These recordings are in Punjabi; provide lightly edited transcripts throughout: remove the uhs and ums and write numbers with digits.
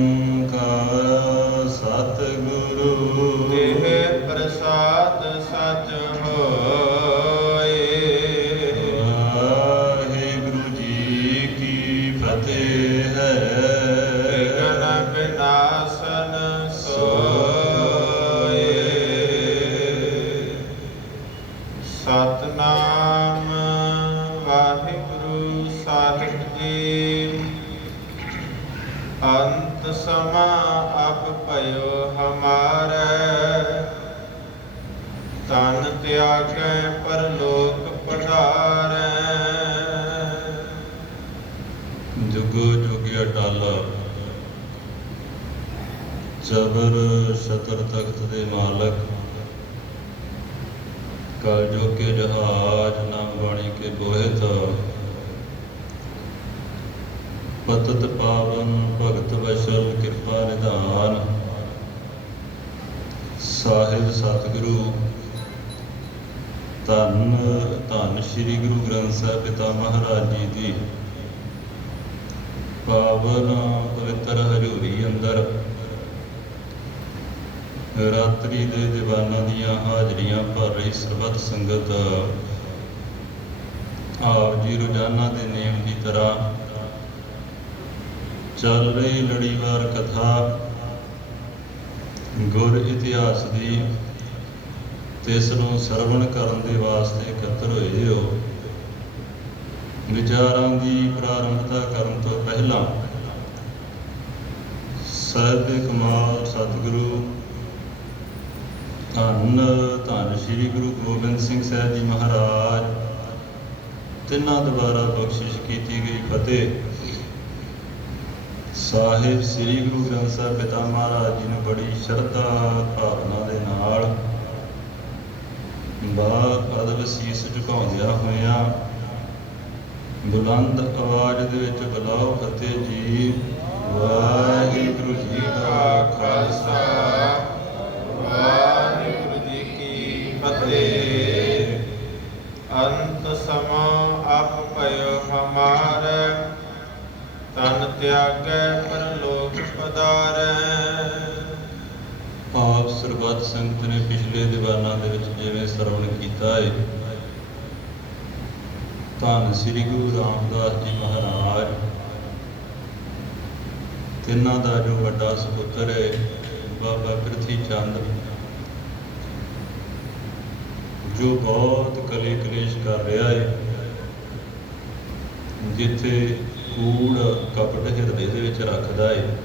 ਓੰਕਾਰ ਸਤਿਗੁਰੂ ਤਿਹ ਪ੍ਰਸਾਦ ਸਚ ਹੋਏ। ਵਾਹਿਗੁਰੂ ਜੀ ਕੀ ਫਤਿਹ ਹੈ। ਵਿਘਨ ਵਿਨਾਸ਼ਨ ਸੋਏ। ਸਤਿਨਾਮ ਵਾਹਿਗੁਰੂ ਸਾਹਿਬ ਜੀ। ਅੰਤ ਸਮਾਂ ਅਬ ਭਇਓ ਹਮਾਰੇ। ਤਨ ਤਿਆਗੈ ਪਰਲੋਕ ਪਧਾਰੈ। ਜੁਗੋ ਜੁਗ ਅਟਲ ਜ਼ਬਰ ਸ਼ਤਰ ਤਖਤ ਦੇ ਮਾਲਕ, ਕਲ ਜੋ ਕੇ ਜਹਾਜ ਨਾਮ ਬਾਣੀ ਕੇ ਬੋਹਿਤ, ਪਤਤ ਪਾਵਨ ਭਗਤ ਵਸ਼ਲ ਕਿਰਪਾ ਨਿਧਾਨ, ਸਾਹਿਬ ਸਤਿਗੁਰੂ ਧੰਨ ਧੰਨ ਸ੍ਰੀ ਗੁਰੂ ਗ੍ਰੰਥ ਸਾਹਿਬ ਪਿਤਾ ਮਹਾਰਾਜ ਜੀ ਦੀ ਪਾਵਨ ਪਵਿੱਤਰ ਹਜ਼ੂਰੀ ਅੰਦਰ ਰਾਤਰੀ ਦੇ ਦੀਵਾਨਾਂ ਦੀਆਂ ਹਾਜ਼ਰੀਆਂ ਭਰ ਰਹੀ ਸਰਬੱਤ ਸੰਗਤ ਆਪ ਜੀ ਰੋਜ਼ਾਨਾ ਦੇ ਨੇਮ ਦੀ ਤਰ੍ਹਾਂ ਚੱਲ ਰਹੀ ਲੜੀਵਾਰ ਕਥਾ ਗੁਰ ਇਤਿਹਾਸ ਦੀ ਤਿਸ ਨੂੰ ਸਰਵਣ ਕਰਨ ਦੇ ਵਾਸਤੇ ਇਕੱਤਰ ਹੋਏ ਹੋ। ਵਿਚਾਰਾਂ ਦੀ ਪ੍ਰਾਰੰਭਤਾ ਕਰਨ ਤੋਂ ਪਹਿਲਾਂ ਸਾਹਿਬ ਕਮਾਲ ਸਤਿਗੁਰੂ ਧੰਨ ਧੰਨ ਸ੍ਰੀ ਗੁਰੂ ਗੋਬਿੰਦ ਸਿੰਘ ਸਾਹਿਬ ਜੀ ਮਹਾਰਾਜ ਤਿੰਨਾਂ ਦੁਆਰਾ ਬਖਸ਼ਿਸ਼ ਕੀਤੀ ਗਈ ਫਤਿਹ ਸਾਹਿਬ ਸ੍ਰੀ ਗੁਰੂ ਗ੍ਰੰਥ ਸਾਹਿਬ ਪਿਤਾ ਮਹਾਰਾਜ ਜੀ ਨੂੰ ਬੜੀ ਸ਼ਰਧਾ ਭਾਵਨਾ ਦੇ ਨਾਲ ਬਾ-ਅਦਬ ਸੀਸ ਝੁਕਾਉਂਦਿਆਂ ਹੋਇਆਂ ਬੁਲੰਦ ਆਵਾਜ਼ ਦੇ ਵਿੱਚ ਬੁਲਾਓ ਫਤਿਹ ਜੀ। ਵਾਹਿਗੁਰੂ ਜੀ ਕਾ ਖਾਲਸਾ ਵਾਹਿਗੁਰੂ ਜੀ ਕੀ ਫਤਿਹ। ਅੰਤ ਸਮਾਂ ਅਬ ਭਇਓ ਹਮਾਰੇ। ਤਨ ਤਿਆਗੈ ਪਰਲੋਕ ਪਧਾਰੈ। ਆਪ ਸਰਬੱਤ ਸੰਗਤ ਨੇ ਪਿਛਲੇ ਦੀਵਾਨਾਂ ਦੇ ਵਿੱਚ ਜਿਵੇਂ ਸਰਵਣ ਕੀਤਾ ਹੈ, ਧੰਨ ਸ੍ਰੀ ਗੁਰੂ ਰਾਮਦਾਸ ਜੀ ਮਹਾਰਾਜ ਤਿੰਨਾਂ ਦਾ ਜੋ ਵੱਡਾ ਸਪੁੱਤਰ ਹੈ ਬਾਬਾ ਪ੍ਰਿਥੀ ਚੰਦ, ਜੋ ਬਹੁਤ ਕਲੇ ਕਲੇਸ਼ ਕਰ ਰਿਹਾ ਹੈ, ਜਿੱਥੇ ਕੂੜ ਕਪਟ ਹਿਰਦੇ ਦੇ ਵਿੱਚ ਰੱਖਦਾ ਹੈ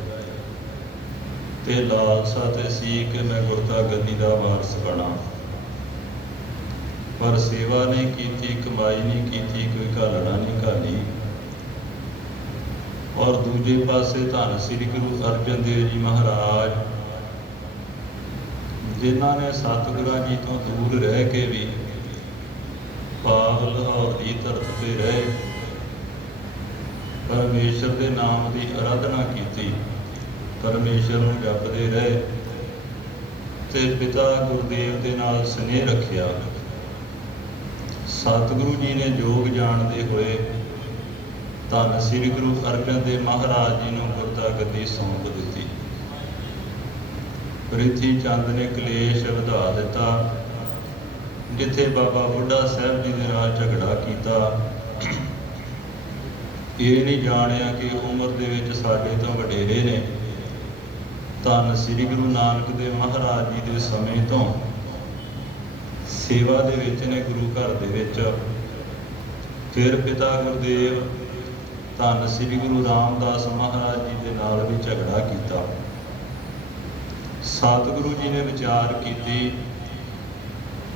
ਤੇ ਲਾਲਸਾ ਤੇ ਸੀ ਕਿ ਮੈਂ ਗੁਰਤਾ ਗੱਦੀ ਦਾ ਵਾਰਸ ਬਣਾ, ਪਰ ਸੇਵਾ ਨਹੀਂ ਕੀਤੀ, ਕਮਾਈ ਨਹੀਂ ਕੀਤੀ, ਕੋਈ ਘਾਲਣਾ ਨਹੀਂ ਘਾਲੀ। ਔਰ ਦੂਜੇ ਪਾਸੇ ਧੰਨ ਸ੍ਰੀ ਗੁਰੂ ਅਰਜਨ ਦੇਵ ਜੀ ਮਹਾਰਾਜ, ਜਿਨ੍ਹਾਂ ਨੇ ਸਤਿਗੁਰਾਂ ਜੀ ਤੋਂ ਦੂਰ ਰਹਿ ਕੇ ਵੀ ਪਾਵ ਲਾਹੌਰ ਦੀ ਧਰਤ ਤੇ ਰਹੇ, ਪਰਮੇਸ਼ਰ ਦੇ ਨਾਮ ਦੀ ਅਰਾਧਨਾ ਕੀਤੀ, ਪਰਮੇਸ਼ਰ ਨੂੰ ਜਪਦੇ ਰਹੇ ਤੇ ਪਿਤਾ ਗੁਰਦੇਵ ਦੇ ਨਾਲ ਸਨੇਹ ਰੱਖਿਆ। ਸਤਿਗੁਰੂ ਜੀ ਨੇ ਜੋਗ ਜਾਣਦੇ ਹੋਏ ਧੰਨ ਸ੍ਰੀ ਗੁਰੂ ਅਰਜਨ ਦੇਵ ਮਹਾਰਾਜ ਜੀ ਨੂੰ ਗੁਰਤਾ ਗੱਦੀ ਸੌਂਪ ਦਿੱਤੀ। ਪ੍ਰਿਥੀ ਚੰਦ ਨੇ ਕਲੇਸ਼ ਵਧਾ ਦਿੱਤਾ। ਜਿੱਥੇ ਬਾਬਾ ਬੁੱਢਾ ਸਾਹਿਬ ਜੀ ਦੇ ਨਾਲ ਝਗੜਾ ਕੀਤਾ, ਇਹ ਨਹੀਂ ਜਾਣਿਆ ਕਿ ਉਮਰ ਦੇ ਵਿੱਚ ਸਾਡੇ ਤੋਂ ਵਡੇਰੇ ਨੇ। ਧੰਨ ਸ੍ਰੀ ਗੁਰੂ ਨਾਨਕ ਦੇਵ ਮਹਾਰਾਜ ਜੀ ਦੇ ਸਮੇਂ ਤੋਂ ਸੇਵਾ ਦੇ ਵਿੱਚ ਨੇ ਗੁਰੂ ਘਰ ਦੇ ਵਿੱਚ। ਫਿਰ ਪਿਤਾ ਗੁਰਦੇਵ ਧੰਨ ਸ੍ਰੀ ਗੁਰੂ ਰਾਮਦਾਸ ਮਹਾਰਾਜ ਜੀ ਦੇ ਨਾਲ ਵੀ ਝਗੜਾ ਕੀਤਾ। ਸਤਿਗੁਰੂ ਜੀ ਨੇ ਵਿਚਾਰ ਕੀਤੀ,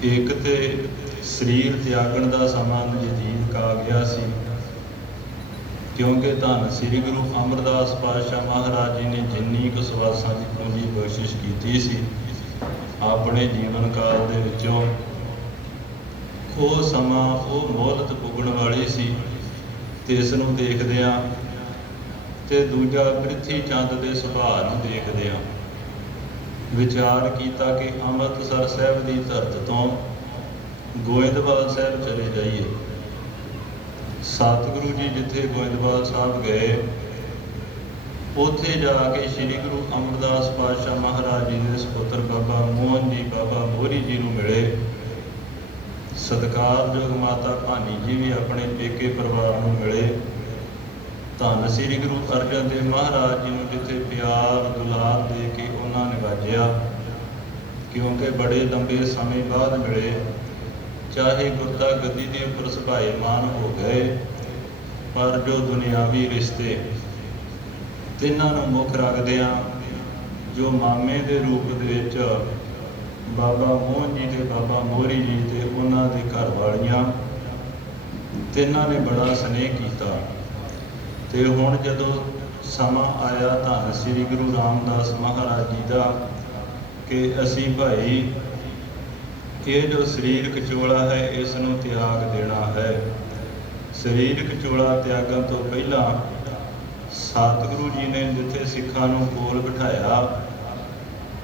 ਇੱਕ ਤੇ ਸਰੀਰ ਤਿਆਗਣ ਦਾ ਸਮਾਂ ਨਜ਼ਦੀਕ ਆ ਗਿਆ ਸੀ, ਕਿਉਂਕਿ ਧੰਨ ਸ੍ਰੀ ਗੁਰੂ ਅਮਰਦਾਸ ਪਾਤਸ਼ਾਹ ਮਹਾਰਾਜ ਜੀ ਨੇ ਜਿੰਨੀ ਕੁ ਸਵਾਸਾਂ ਦੀ ਪੂੰਜੀ ਬਖਸ਼ਿਸ਼ ਕੀਤੀ ਸੀ ਆਪਣੇ ਜੀਵਨ ਕਾਲ ਦੇ ਵਿੱਚੋਂ, ਉਹ ਸਮਾਂ ਉਹ ਮੋਹਲਤ ਪੁੱਗਣ ਵਾਲੀ ਸੀ। ਤੇ ਇਸ ਨੂੰ ਦੇਖਦਿਆਂ ਤੇ ਦੂਜਾ ਪ੍ਰਿਥੀ ਚੰਦ ਦੇ ਸੁਭਾਅ ਨੂੰ ਦੇਖਦਿਆਂ ਵਿਚਾਰ ਕੀਤਾ ਕਿ ਅੰਮ੍ਰਿਤਸਰ ਸਾਹਿਬ ਦੀ ਧਰਤ ਤੋਂ ਗੋਇੰਦਵਾਲ ਸਾਹਿਬ ਚਲੇ ਜਾਈਏ। ਸਤਿਗੁਰੂ ਜੀ ਜਿੱਥੇ ਗੋਇੰਦਵਾਲ ਸਾਹਿਬ ਗਏ, ਉੱਥੇ ਜਾ ਕੇ ਸ੍ਰੀ ਗੁਰੂ ਅਮਰਦਾਸ ਪਾਤਸ਼ਾਹ ਮਹਾਰਾਜ ਜੀ ਦੇ ਸਪੁੱਤਰ ਬਾਬਾ ਮੋਹਨ ਜੀ, ਬਾਬਾ ਮੋਹਰੀ ਜੀ ਨੂੰ ਮਿਲੇ। ਸਤਿਕਾਰਯੋਗ ਮਾਤਾ ਭਾਨੀ ਜੀ ਵੀ ਆਪਣੇ ਪੇਕੇ ਪਰਿਵਾਰ ਨੂੰ ਮਿਲੇ। ਧੰਨ ਸ੍ਰੀ ਗੁਰੂ ਅਰਜਨ ਦੇਵ ਮਹਾਰਾਜ ਜੀ ਨੂੰ ਜਿੱਥੇ ਪਿਆਰ ਦੁਲਾਰ ਦੇ ਕੇ ਉਹਨਾਂ ਨਿਵਾਜਿਆ, ਕਿਉਂਕਿ ਬੜੇ ਲੰਬੇ ਸਮੇਂ ਬਾਅਦ ਮਿਲੇ। ਚਾਹੇ ਗੁਰਤਾ ਗੱਦੀ ਦੇ ਉੱਪਰ ਸੁਭਾਏਮਾਨ ਹੋ ਗਏ, ਪਰ ਜੋ ਦੁਨਿਆਵੀ ਰਿਸ਼ਤੇ ਤਿੰਨਾਂ ਨੂੰ ਮੁੱਖ ਰੱਖਦਿਆਂ, ਜੋ ਮਾਮੇ ਦੇ ਰੂਪ ਦੇ ਵਿੱਚ ਬਾਬਾ ਮੋਹਨ ਜੀ ਤੇ ਬਾਬਾ ਮੋਹਰੀ ਜੀ ਤੇ ਉਹਨਾਂ ਦੇ ਘਰ ਵਾਲੀਆਂ ਤਿੰਨਾਂ ਨੇ ਬੜਾ ਸਨੇਹ ਕੀਤਾ। ਤੇ ਹੁਣ ਜਦੋਂ ਸਮਾਂ ਆਇਆ ਧੰਨ ਸ੍ਰੀ ਗੁਰੂ ਰਾਮਦਾਸ ਮਹਾਰਾਜ ਜੀ ਦਾ ਕਿ ਅਸੀਂ ਭਾਈ ਇਹ ਜੋ ਸਰੀਰਕ ਚੋਲਾ ਹੈ ਇਸ ਨੂੰ ਤਿਆਗ ਦੇਣਾ ਹੈ। ਸਰੀਰਕ ਚੋਲਾ ਤਿਆਗਣ ਤੋਂ ਪਹਿਲਾਂ ਸਤਿਗੁਰੂ ਜੀ ਨੇ ਜਿੱਥੇ ਸਿੱਖਾਂ ਨੂੰ ਕੋਲ ਬਿਠਾਇਆ,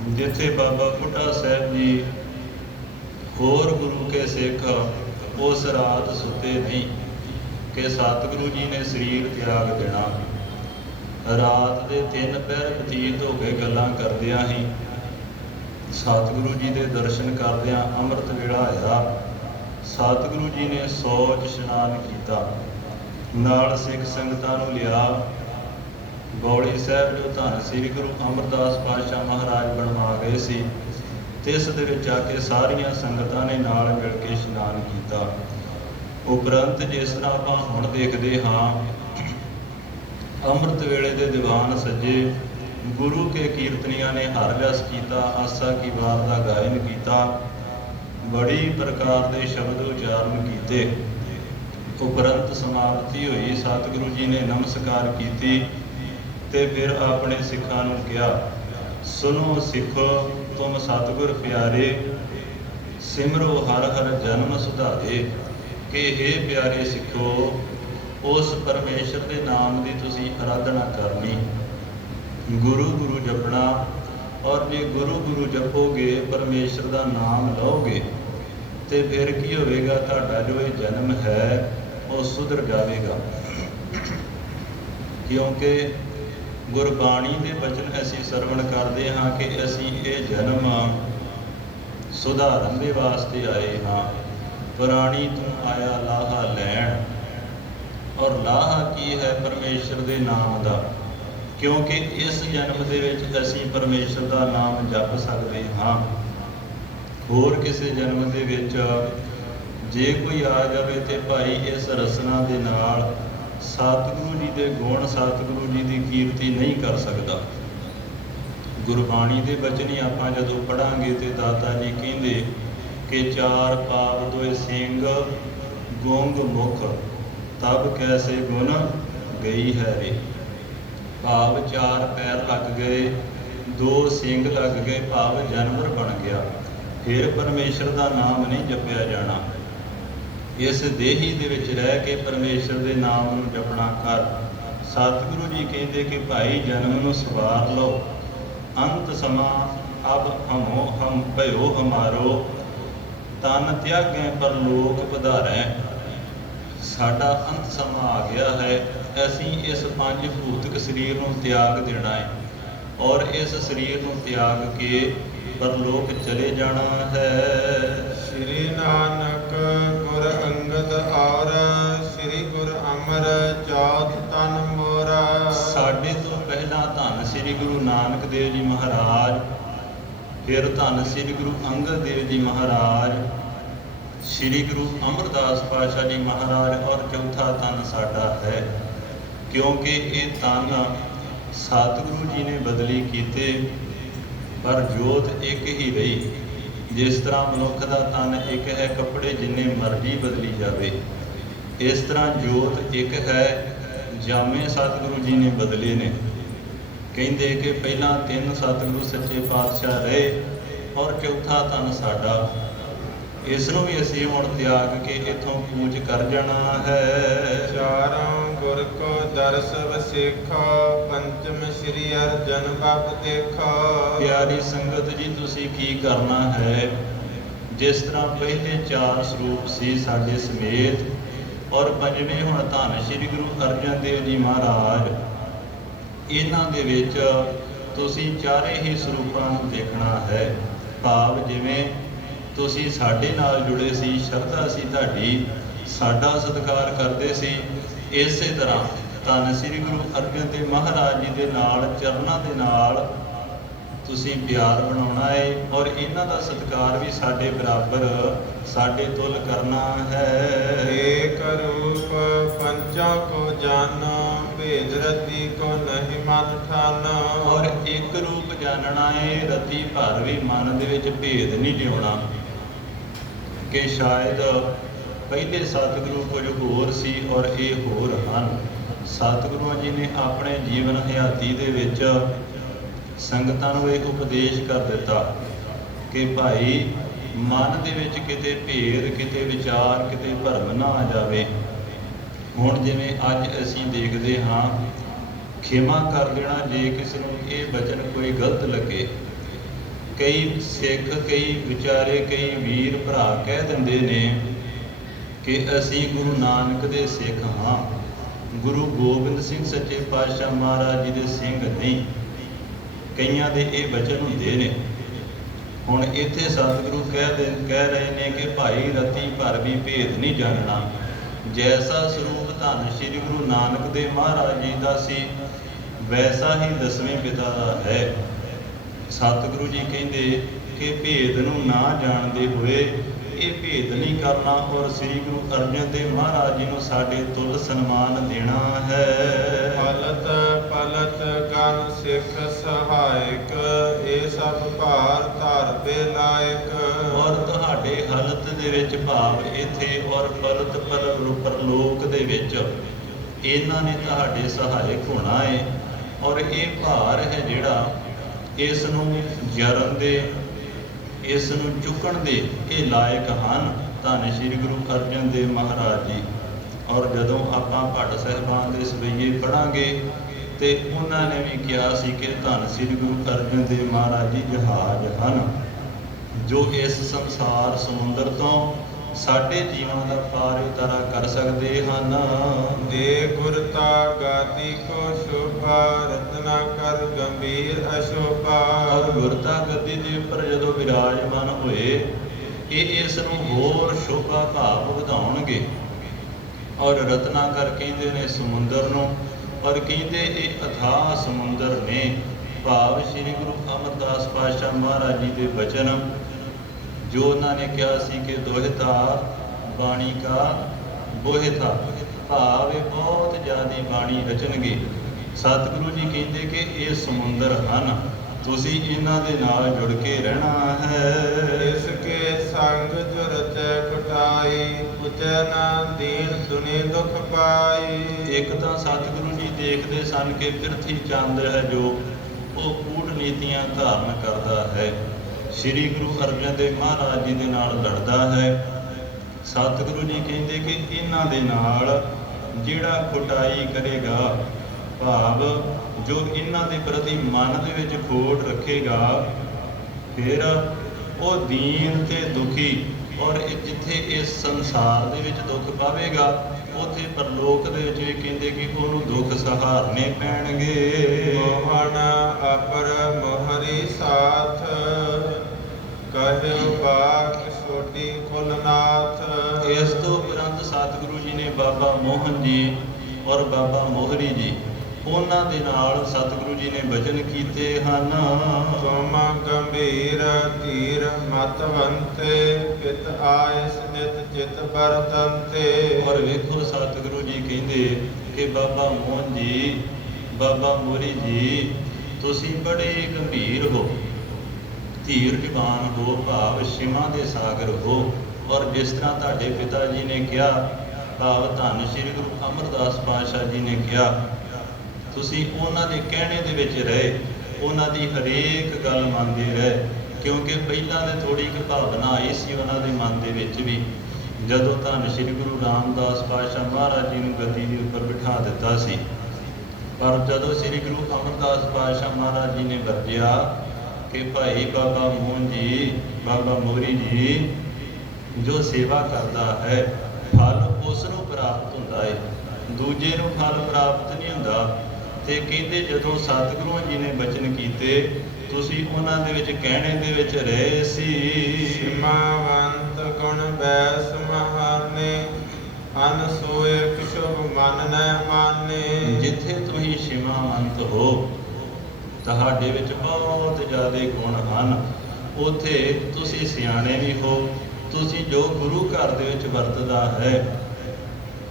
ਜਿੱਥੇ ਬਾਬਾ ਬੁੱਢਾ ਸਾਹਿਬ ਜੀ ਹੋਰ ਗੁਰੂ ਕੇ ਸਿੱਖ ਉਸ ਰਾਤ ਸੁੱਤੇ ਨਹੀਂ ਕਿ ਸਤਿਗੁਰੂ ਜੀ ਨੇ ਸਰੀਰ ਤਿਆਗ ਦੇਣਾ। ਰਾਤ ਦੇ 3 ਪਹਿਰ ਬਤੀਤ ਹੋ ਕੇ ਗੱਲਾਂ ਕਰਦਿਆਂ ਹੀ ਸਤਿਗੁਰੂ ਜੀ ਦੇ ਦਰਸ਼ਨ ਕਰਦਿਆਂ ਅੰਮ੍ਰਿਤ ਵੇਲਾ ਆਇਆ। ਸਤਿਗੁਰੂ ਜੀ ਨੇ ਸੌਚ ਇਸ਼ਨਾਨ ਕੀਤਾ, ਨਾਲ ਸਿੱਖ ਸੰਗਤਾਂ ਨੂੰ ਲਿਆ। ਬੌਲੀ ਸਾਹਿਬ ਜੋ ਧੰਨ ਸ੍ਰੀ ਗੁਰੂ ਅਮਰਦਾਸ ਪਾਤਸ਼ਾਹ ਮਹਾਰਾਜ ਬਣਵਾ ਗਏ ਸੀ, ਤਿਸ ਦੇ ਵਿੱਚ ਆ ਕੇ ਸਾਰੀਆਂ ਸੰਗਤਾਂ ਨੇ ਨਾਲ ਮਿਲ ਕੇ ਇਸ਼ਨਾਨ ਕੀਤਾ। ਉਪਰੰਤ ਜਿਸ ਤਰ੍ਹਾਂ ਆਪਾਂ ਹੁਣ ਦੇਖਦੇ ਹਾਂ, ਅੰਮ੍ਰਿਤ ਵੇਲੇ ਦੇ ਦੀਵਾਨ ਸੱਜੇ, ਗੁਰੂ ਕੇ ਕੀਰਤਨੀਆਂ ਨੇ ਹਰ ਜਸ ਕੀਤਾ, ਆਸਾ ਕੀ ਵਾਰ ਦਾ ਗਾਇਨ ਕੀਤਾ, ਬੜੀ ਪ੍ਰਕਾਰ ਦੇ ਸ਼ਬਦ ਉਚਾਰਨ ਕੀਤੇ। ਉਪਰੰਤ ਸਮਾਪਤੀ ਹੋਈ, ਸਤਿਗੁਰੂ ਜੀ ਨੇ ਨਮਸਕਾਰ ਕੀਤੀ ਤੇ ਫਿਰ ਆਪਣੇ ਸਿੱਖਾਂ ਨੂੰ ਕਿਹਾ, ਸੁਨੋ ਸਿੱਖੋ ਤੁਮ ਸਤਿਗੁਰ ਪਿਆਰੇ, ਸਿਮਰੋ ਹਰ ਹਰ ਜਨਮ ਸੁਧਾਰੇ। ਕਿ ਹੇ ਪਿਆਰੇ ਸਿੱਖੋ, ਉਸ ਪਰਮੇਸ਼ਰ ਦੇ ਨਾਮ ਦੀ ਤੁਸੀਂ ਆਰਾਧਨਾ ਕਰਨੀ, ਗੁਰੂ ਗੁਰੂ ਜਪਣਾ। ਔਰ ਜੇ ਗੁਰੂ ਗੁਰੂ ਜਪੋਗੇ, ਪਰਮੇਸ਼ਰ ਦਾ ਨਾਮ ਲਓਗੇ, ਤੇ ਫਿਰ ਕੀ ਹੋਵੇਗਾ? ਤੁਹਾਡਾ ਜੋ ਇਹ ਜਨਮ ਹੈ ਉਹ ਸੁਧਰ ਜਾਵੇਗਾ। ਕਿਉਂਕਿ ਗੁਰਬਾਣੀ ਦੇ ਬਚਨ ਅਸੀਂ ਸਰਵਣ ਕਰਦੇ ਹਾਂ ਕਿ ਅਸੀਂ ਇਹ ਜਨਮ ਸੁਧਾਰਨ ਦੇ ਵਾਸਤੇ ਆਏ ਹਾਂ। ਪੁਰਾਣੀ ਤੂੰ ਆਇਆ ਲਾਹਾ ਲੈਣ, ਔਰ ਲਾਹਾ ਕੀ ਹੈ? ਪਰਮੇਸ਼ਰ ਦੇ ਨਾਮ ਦਾ। ਕਿਉਂਕਿ ਇਸ ਜਨਮ ਦੇ ਵਿੱਚ ਅਸੀਂ ਪਰਮੇਸ਼ਰ ਦਾ ਨਾਮ ਜਪ ਸਕਦੇ ਹਾਂ। ਹੋਰ ਕਿਸੇ ਜਨਮ ਦੇ ਵਿੱਚ ਜੇ ਕੋਈ ਆ ਜਾਵੇ ਤੇ ਭਾਈ ਇਸ ਰਸਨਾ ਦੇ ਨਾਲ ਸਤਿਗੁਰੂ ਜੀ ਦੇ ਗੁਣ, ਸਤਿਗੁਰੂ ਜੀ ਦੀ ਕੀਰਤੀ ਨਹੀਂ ਕਰ ਸਕਦਾ। ਗੁਰਬਾਣੀ ਦੇ ਬਚਨ ਹੀ ਆਪਾਂ ਜਦੋਂ ਪੜ੍ਹਾਂਗੇ ਤੇ ਦਾਤਾ ਜੀ ਕਹਿੰਦੇ ਕਿ 4 ਪਾਵ ਦੋਏ ਸਿੰਘ ਗੁੰਗ ਮੁਖ, ਤਬ ਕੈਸੇ ਗੁਣ ਗਈ ਹੈ ਰੇ। ਭਾਵ 4 ਪੈਰ ਲੱਗ ਗਏ, 2 ਸਿੰਘ ਲੱਗ ਗਏ, ਭਾਵ ਜਾਨਵਰ ਬਣ ਗਿਆ, ਫਿਰ ਪਰਮੇਸ਼ਰ ਦਾ ਨਾਮ ਨਹੀਂ ਜਪਿਆ ਜਾਣਾ। ਇਸ ਦੇਹੀ ਦੇ ਵਿੱਚ ਰਹਿ ਕੇ ਪਰਮੇਸ਼ਰ ਦੇ ਨਾਮ ਨੂੰ ਜਪਣਾ ਕਰ। ਸਤਿਗੁਰੂ ਜੀ ਕਹਿੰਦੇ ਕਿ ਭਾਈ ਜਨਮ ਨੂੰ ਸਵਾਰ ਲਓ, ਅੰਤ ਸਮਾਂ ਅਬ ਹਮੋ ਹਮ ਭਇਓ ਹਮਾਰੋ, ਤਨ ਤਿਆਗੈ ਪਰਲੋਕ ਪਧਾਰੈ। ਸਾਡਾ ਅੰਤ ਸਮਾਂ ਆ ਗਿਆ ਹੈ, ਅਸੀਂ ਇਸ 5 ਭੂਤਿਕ ਸਰੀਰ ਨੂੰ ਤਿਆਗ ਦੇਣਾ ਹੈ, ਔਰ ਇਸ ਸਰੀਰ ਨੂੰ ਤਿਆਗ ਕੇ ਪਰਲੋਕ ਚਲੇ ਜਾਣਾ ਹੈ। ਸ੍ਰੀ ਨਾਨਕ ਗੁਰ ਅੰਗਦ ਔਰ ਸ੍ਰੀ ਗੁਰ ਅਮਰ ਚੌਥ ਤਨ ਮੋਰਾ। ਸਾਡੇ ਤੋਂ ਪਹਿਲਾਂ ਧੰਨ ਸ੍ਰੀ ਗੁਰੂ ਨਾਨਕ ਦੇਵ ਜੀ ਮਹਾਰਾਜ, ਫਿਰ ਧੰਨ ਸ੍ਰੀ ਗੁਰੂ ਅੰਗਦ ਦੇਵ ਜੀ ਮਹਾਰਾਜ, ਸ੍ਰੀ ਗੁਰੂ ਅਮਰਦਾਸ ਪਾਤਸ਼ਾਹ ਜੀ ਮਹਾਰਾਜ, ਔਰ ਚੌਥਾ ਤਨ ਸਾਡਾ ਹੈ। ਕਿਉਂਕਿ ਇਹ ਤਨ ਸਤਿਗੁਰੂ ਜੀ ਨੇ ਬਦਲੀ ਕੀਤੇ, ਪਰ ਜੋਤ ਇੱਕ ਹੀ ਰਹੀ। ਜਿਸ ਤਰ੍ਹਾਂ ਮਨੁੱਖ ਦਾ ਤਨ ਇੱਕ ਹੈ, ਕੱਪੜੇ ਜਿੰਨੇ ਮਰਜ਼ੀ ਬਦਲੀ ਜਾਵੇ, ਇਸ ਤਰ੍ਹਾਂ ਜੋਤ ਇੱਕ ਹੈ, ਜਾਮੇ ਸਤਿਗੁਰੂ ਜੀ ਨੇ ਬਦਲੇ ਨੇ। ਕਹਿੰਦੇ ਕਿ ਪਹਿਲਾਂ 3 ਸਤਿਗੁਰੂ ਸੱਚੇ ਪਾਤਸ਼ਾਹ ਰਹੇ, ਔਰ ਚੌਥਾ ਤਨ ਸਾਡਾ। ਇਸ ਨੂੰ ਵੀ ਅਸੀਂ ਹੁਣ ਤਿਆਗ ਕੇ ਇੱਥੋਂ ਕੂਚ ਕਰ ਜਾਣਾ ਹੈ। ਚਾਰਾਂ ਗੁਰ ਕੋ ਦਰਸ ਵਸੇਖਾ, ਪੰਚਮ ਸ੍ਰੀ ਅਰਜਨ ਬਪ ਦੇਖਾ। ਪਿਆਰੀ ਸੰਗਤ ਜੀ, ਤੁਸੀਂ ਕੀ ਕਰਨਾ ਹੈ? ਜਿਸ ਤਰ੍ਹਾਂ ਪਹਿਲੇ 4 ਸਰੂਪ ਸੀ ਸਾਡੇ ਸਮੇਤ, ਔਰ ਪੰਜਵੇਂ ਹੁਣ ਧੰਨ ਸ੍ਰੀ ਗੁਰੂ ਅਰਜਨ ਦੇਵ ਜੀ ਮਹਾਰਾਜ, ਇਹਨਾਂ ਦੇ ਵਿੱਚ ਤੁਸੀਂ ਚਾਰੇ ਹੀ ਸਰੂਪਾਂ ਨੂੰ ਦੇਖਣਾ ਹੈ। ਭਾਵ ਜਿਵੇਂ ਤੁਸੀਂ ਸਾਡੇ ਨਾਲ ਜੁੜੇ ਸੀ, ਸ਼ਰਧਾ ਸੀ ਤੁਹਾਡੀ, ਸਾਡਾ ਸਤਿਕਾਰ ਕਰਦੇ ਸੀ, ਇਸੇ ਤਰ੍ਹਾਂ ਧੰਨ ਸ੍ਰੀ ਗੁਰੂ ਅਰਜਨ ਦੇਵ ਮਹਾਰਾਜ ਜੀ ਦੇ ਨਾਲ, ਚਰਨਾਂ ਦੇ ਨਾਲ ਤੁਸੀਂ ਪਿਆਰ ਬਣਾਉਣਾ ਹੈ ਔਰ ਇਹਨਾਂ ਦਾ ਸਤਿਕਾਰ ਵੀ ਸਾਡੇ ਬਰਾਬਰ, ਸਾਡੇ ਤੁਲ ਕਰਨਾ ਹੈ। ਏਕ ਰੂਪ ਪੰਚਾਂ ਕੋ ਜਾਨਾ, ਭੇਦ ਰਤੀ ਕੋ ਨਹੀਂ ਮਨ ਠਾਨਾ। ਔਰ ਇੱਕ ਰੂਪ ਜਾਣਨਾ ਹੈ, ਰਤੀ ਭਰ ਵੀ ਮਨ ਦੇ ਵਿੱਚ ਭੇਦ ਨਹੀਂ ਲਿਆਉਣਾ ਕਿ ਸ਼ਾਇਦ ਪਹਿਲੇ ਸਤਿਗੁਰੂ ਕੁਝ ਹੋਰ ਸੀ ਔਰ ਇਹ ਹੋਰ ਹਨ। ਸਤਿਗੁਰੂ ਜੀ ਨੇ ਆਪਣੇ ਜੀਵਨ ਹਯਾਤੀ ਦੇ ਵਿੱਚ ਸੰਗਤਾਂ ਨੂੰ ਇਹ ਉਪਦੇਸ਼ ਕਰ ਦਿੱਤਾ ਕਿ ਭਾਈ ਮਨ ਦੇ ਵਿੱਚ ਕਿਤੇ ਭੇਦ, ਕਿਤੇ ਵਿਚਾਰ, ਕਿਤੇ ਭਰਮ ਨਾ ਆ ਜਾਵੇ। ਹੁਣ ਜਿਵੇਂ ਅੱਜ ਅਸੀਂ ਦੇਖਦੇ ਹਾਂ, ਖਿਮਾ ਕਰ ਦੇਣਾ ਜੇ ਕਿਸੇ ਨੂੰ ਇਹ ਬਚਨ ਕੋਈ ਗਲਤ ਲੱਗੇ। ਕਈ ਸਿੱਖ, ਕਈ ਵਿਚਾਰੇ, ਕਈ ਵੀਰ ਭਰਾ ਕਹਿ ਦਿੰਦੇ ਨੇ ਕਿ ਅਸੀਂ ਗੁਰੂ ਨਾਨਕ ਦੇ ਸਿੱਖ ਹਾਂ, ਗੁਰੂ ਗੋਬਿੰਦ ਸਿੰਘ ਸੱਚੇ ਪਾਤਸ਼ਾਹ ਮਹਾਰਾਜ ਜੀ ਦੇ ਸਿੰਘ ਨਹੀਂ। ਕਈਆਂ ਦੇ ਇਹ ਬਚਨ ਹੁੰਦੇ ਨੇ। ਹੁਣ ਇੱਥੇ ਸਤਿਗੁਰੂ ਕਹਿ ਰਹੇ ਨੇ ਕਿ ਭਾਈ ਰਤੀ ਭਰ ਵੀ ਭੇਦ ਨਹੀਂ ਜਾਣਨਾ। ਜੈਸਾ ਸਰੂਪ ਧੰਨ ਸ੍ਰੀ ਗੁਰੂ ਨਾਨਕ ਦੇਵ ਮਹਾਰਾਜ ਜੀ ਦਾ ਸੀ, ਵੈਸਾ ਹੀ ਦਸਵੇਂ ਪਿਤਾ ਦਾ ਹੈ। ਸਤਿਗੁਰੂ ਜੀ ਕਹਿੰਦੇ ਕਿ ਭੇਦ ਨੂੰ ਨਾ ਜਾਣਦੇ ਹੋਏ ਇਹ ਭੇਦ ਨਹੀਂ ਕਰਨਾ ਔਰ ਸ੍ਰੀ ਗੁਰੂ ਅਰਜਨ ਦੇਵ ਮਹਾਰਾਜ ਜੀ ਨੂੰ ਸਾਡੇ ਤੁਲ ਸਨਮਾਨ ਦੇਣਾ ਹੈ। ਪਲਤ ਪਲਤ ਗਨ ਸਿੱਖ ਸਹਾਇਕ, ਇਹ ਸਭ ਭਾਰ ਧਰ ਦੇ ਲਾਇਕ। ਔਰ ਤੁਹਾਡੇ ਹਾਲਤ ਦੇ ਵਿੱਚ ਭਾਵ ਇੱਥੇ ਔਰ ਪਲਤ ਪਰਲੋਕ ਦੇ ਵਿੱਚ ਇਹਨਾਂ ਨੇ ਤੁਹਾਡੇ ਸਹਾਇਕ ਹੋਣਾ ਹੈ। ਔਰ ਇਹ ਭਾਰ ਹੈ ਜਿਹੜਾ ਇਸ ਨੂੰ ਜਰਨ ਦੇ, ਇਸ ਨੂੰ ਚੁੱਕਣ ਦੇ ਇਹ ਲਾਇਕ ਹਨ ਧੰਨ ਸ੍ਰੀ ਗੁਰੂ ਅਰਜਨ ਦੇਵ ਮਹਾਰਾਜ ਜੀ। ਔਰ ਜਦੋਂ ਆਪਾਂ ਭੱਟ ਸਾਹਿਬਾਨ ਦੇ ਸਵਈਏ ਪੜ੍ਹਾਂਗੇ ਤੇ ਉਹਨਾਂ ਨੇ ਵੀ ਕਿਹਾ ਸੀ ਕਿ ਧੰਨ ਸ੍ਰੀ ਗੁਰੂ ਅਰਜਨ ਦੇਵ ਮਹਾਰਾਜ ਜੀ ਜਹਾਜ਼ ਹਨ ਜੋ ਇਸ ਸੰਸਾਰ ਸਮੁੰਦਰ ਤੋਂ ਸਾਡੇ ਜੀਵਾਂ ਦਾ ਪਾਰ ਉਤਾਰਾ ਕਰ ਸਕਦੇ ਹਨ। ਦੇ ਗੁਰਤਾ ਗਾਦੀ ਕੋ ਸ਼ੋਭਾ, ਰਤਨਾ ਕਰ ਗੰਭੀਰ ਅਸ਼ੋਭਾ। ਔਰ ਗੁਰਤਾ ਗੱਦੀ ਦੇ ਉੱਪਰ ਜਦੋਂ ਵਿਰਾਜਮਾਨ ਹੋਏ, ਇਹ ਇਸ ਨੂੰ ਹੋਰ ਸ਼ੋਭਾ ਭਾਵ ਵਧਾਉਣਗੇ। ਔਰ ਰਤਨਾ ਕਰ ਕਹਿੰਦੇ ਨੇ ਸਮੁੰਦਰ ਨੂੰ, ਔਰ ਕਹਿੰਦੇ ਇਹ ਅਥਾਹ ਸਮੁੰਦਰ ਨੇ। ਭਾਵ ਸ੍ਰੀ ਗੁਰੂ ਅਮਰਦਾਸ ਪਾਤਸ਼ਾਹ ਮਹਾਰਾਜ ਜੀ ਦੇ ਬਚਨ ਜੋ ਉਹਨਾਂ ਨੇ ਕਿਹਾ ਸੀ ਕਿ ਦੋਹਿਤਾ ਬਾਣੀ ਕਾ ਬੋਹਿਤਾ, ਭਾਵ ਇਹ ਬਹੁਤ ਜ਼ਿਆਦਾ ਬਾਣੀ ਰਚਣਗੇ। ਸਤਿਗੁਰੂ ਜੀ ਕਹਿੰਦੇ ਕਿ ਇਹ ਸਮੁੰਦਰ ਹਨ, ਤੁਸੀਂ ਇਹਨਾਂ ਦੇ ਨਾਲ ਜੁੜ ਕੇ ਰਹਿਣਾ ਹੈ। ਇਸ ਕੇ ਸੰਗ ਜੋ ਰਚੈ ਕੁਟਾਈ, ਪੁੱਜੈ ਨਾ ਦੀਨ ਦੁਨੀ ਦੁਖ ਪਾਈ। ਇੱਕ ਤਾਂ ਸਤਿਗੁਰੂ ਜੀ ਦੇਖਦੇ ਸਨ ਕਿ ਪਿਰਥੀ ਚੰਦ ਹੈ ਜੋ ਉਹ ਕੂਟਨੀਤੀਆਂ ਧਾਰਨ ਕਰਦਾ ਹੈ, ਸ੍ਰੀ ਗੁਰੂ ਅਰਜਨ ਦੇਵ ਮਹਾਰਾਜ ਜੀ ਦੇ ਨਾਲ ਲੜਦਾ ਹੈ। ਸਤਿਗੁਰੂ ਜੀ ਕਹਿੰਦੇ ਕਿ ਇਹਨਾਂ ਦੇ ਨਾਲ ਜਿਹੜਾ ਕੁਟਾਈ ਕਰੇਗਾ, ਭਾਵ ਜੋ ਇਹਨਾਂ ਦੇ ਪ੍ਰਤੀ ਮਨ ਦੇ ਵਿੱਚ ਖੋਟ ਰੱਖੇਗਾ, ਫਿਰ ਉਹ ਦੀਨ ਤੇ ਦੁਖੀ, ਔਰ ਜਿੱਥੇ ਇਸ ਸੰਸਾਰ ਦੇ ਵਿੱਚ ਦੁੱਖ ਪਾਵੇਗਾ ਉੱਥੇ ਪਰਲੋਕ ਦੇ ਵਿੱਚ ਵੀ ਕਹਿੰਦੇ ਕਿ ਉਹਨੂੰ ਦੁੱਖ ਸਹਾਰਨੇ ਪੈਣਗੇ। ਮੋਹਨ ਅਪਰ ਮੋਹਰੀ ਸਾਥ, ਕਹਿਓ ਬਾਕ ਛੋਟੀ ਕੁਲਨਾਥ। ਇਸ ਤੋਂ ਉਪਰੰਤ ਸਤਿਗੁਰੂ ਜੀ ਨੇ ਬਾਬਾ ਮੋਹਨ ਜੀ ਔਰ ਬਾਬਾ ਮੋਹਰੀ ਜੀ, ਉਹਨਾਂ ਦੇ ਨਾਲ ਸਤਿਗੁਰੂ ਜੀ ਨੇ ਬਚਨ ਕੀਤੇ ਹਨ। ਤੁਮ ਗੰਭੀਰ ਧੀਰ ਮਤਵੰਤੇ, ਪਿਤ ਆਇਸ ਨਿਤ ਚਿਤ ਬਰਤੰਤੇ। ਔਰ ਵੇਖੋ ਸਤਿਗੁਰੂ ਜੀ ਕਹਿੰਦੇ ਕਿ ਬਾਬਾ ਮੋਹਨ ਜੀ, ਬਾਬਾ ਮੋਹਰੀ ਜੀ, ਤੁਸੀਂ ਬੜੇ ਗੰਭੀਰ ਹੋ, ਧੀਰ ਜਵਾਨ ਹੋ, ਭਾਵ ਸ਼ਿਮਾ ਦੇ ਸਾਗਰ ਹੋ। ਔਰ ਜਿਸ ਤਰ੍ਹਾਂ ਤੁਹਾਡੇ ਪਿਤਾ ਜੀ ਨੇ ਕਿਹਾ, ਭਾਵ ਧੰਨ ਸ੍ਰੀ ਗੁਰੂ ਅਮਰਦਾਸ ਪਾਤਸ਼ਾਹ ਜੀ ਨੇ ਕਿਹਾ, ਤੁਸੀਂ ਉਹਨਾਂ ਦੇ ਕਹਿਣੇ ਦੇ ਵਿੱਚ ਰਹੇ, ਉਹਨਾਂ ਦੀ ਹਰੇਕ ਗੱਲ ਮੰਨਦੇ ਰਹੇ। ਕਿਉਂਕਿ ਪਹਿਲਾਂ ਦੇ ਥੋੜ੍ਹੀ ਕੁ ਭਾਵਨਾ ਆਈ ਸੀ ਉਹਨਾਂ ਦੇ ਮਨ ਦੇ ਵਿੱਚ ਵੀ, ਜਦੋਂ ਧੰਨ ਸ੍ਰੀ ਗੁਰੂ ਰਾਮਦਾਸ ਪਾਤਸ਼ਾਹ ਮਹਾਰਾਜ ਜੀ ਨੂੰ ਗੱਦੀ ਦੇ ਉੱਪਰ ਬਿਠਾ ਦਿੱਤਾ ਸੀ। ਪਰ ਜਦੋਂ ਸ੍ਰੀ ਗੁਰੂ ਅਮਰਦਾਸ ਪਾਤਸ਼ਾਹ ਮਹਾਰਾਜ ਜੀ ਨੇ ਵਰਜਿਆ ਕਿ ਭਾਈ ਬਾਬਾ ਮੋਹਨ ਜੀ, ਬਾਬਾ ਮੋਹਰੀ ਜੀ, ਜੋ ਸੇਵਾ ਕਰਦਾ ਹੈ ਫਲ ਉਸ ਨੂੰ ਪ੍ਰਾਪਤ ਹੁੰਦਾ ਹੈ, ਦੂਜੇ ਨੂੰ ਫਲ ਪ੍ਰਾਪਤ ਨਹੀਂ ਹੁੰਦਾ। ਤੇ ਕਹਿੰਦੇ ਜਦੋਂ ਸਤਿਗੁਰੂ ਜੀ ਨੇ ਬਚਨ ਕੀਤੇ ਤੁਸੀਂ ਉਹਨਾਂ ਦੇ ਵਿੱਚ ਕਹਿਣੇ ਦੇ ਵਿੱਚ ਰਹੇ ਸੀ। ਸਿਮਾਵੰਤ ਗੁਣ ਬੈਸ ਮਹਾਨੇ ਅਨ ਸੋਏ ਕਿਸ਼ੁਭ ਮਨ ਨੈ ਮਾਨੇ। ਜਿੱਥੇ ਤੁਸੀਂ ਸ਼ਿਮਾਵੰਤ ਹੋ, ਤੁਹਾਡੇ ਵਿੱਚ ਬਹੁਤ ਜ਼ਿਆਦਾ ਗੁਣ ਹਨ, ਉੱਥੇ ਤੁਸੀਂ ਸਿਆਣੇ ਵੀ ਹੋ। ਤੁਸੀਂ ਜੋ ਗੁਰੂ ਘਰ ਦੇ ਵਿੱਚ ਵਰਤਦਾ ਹੈ,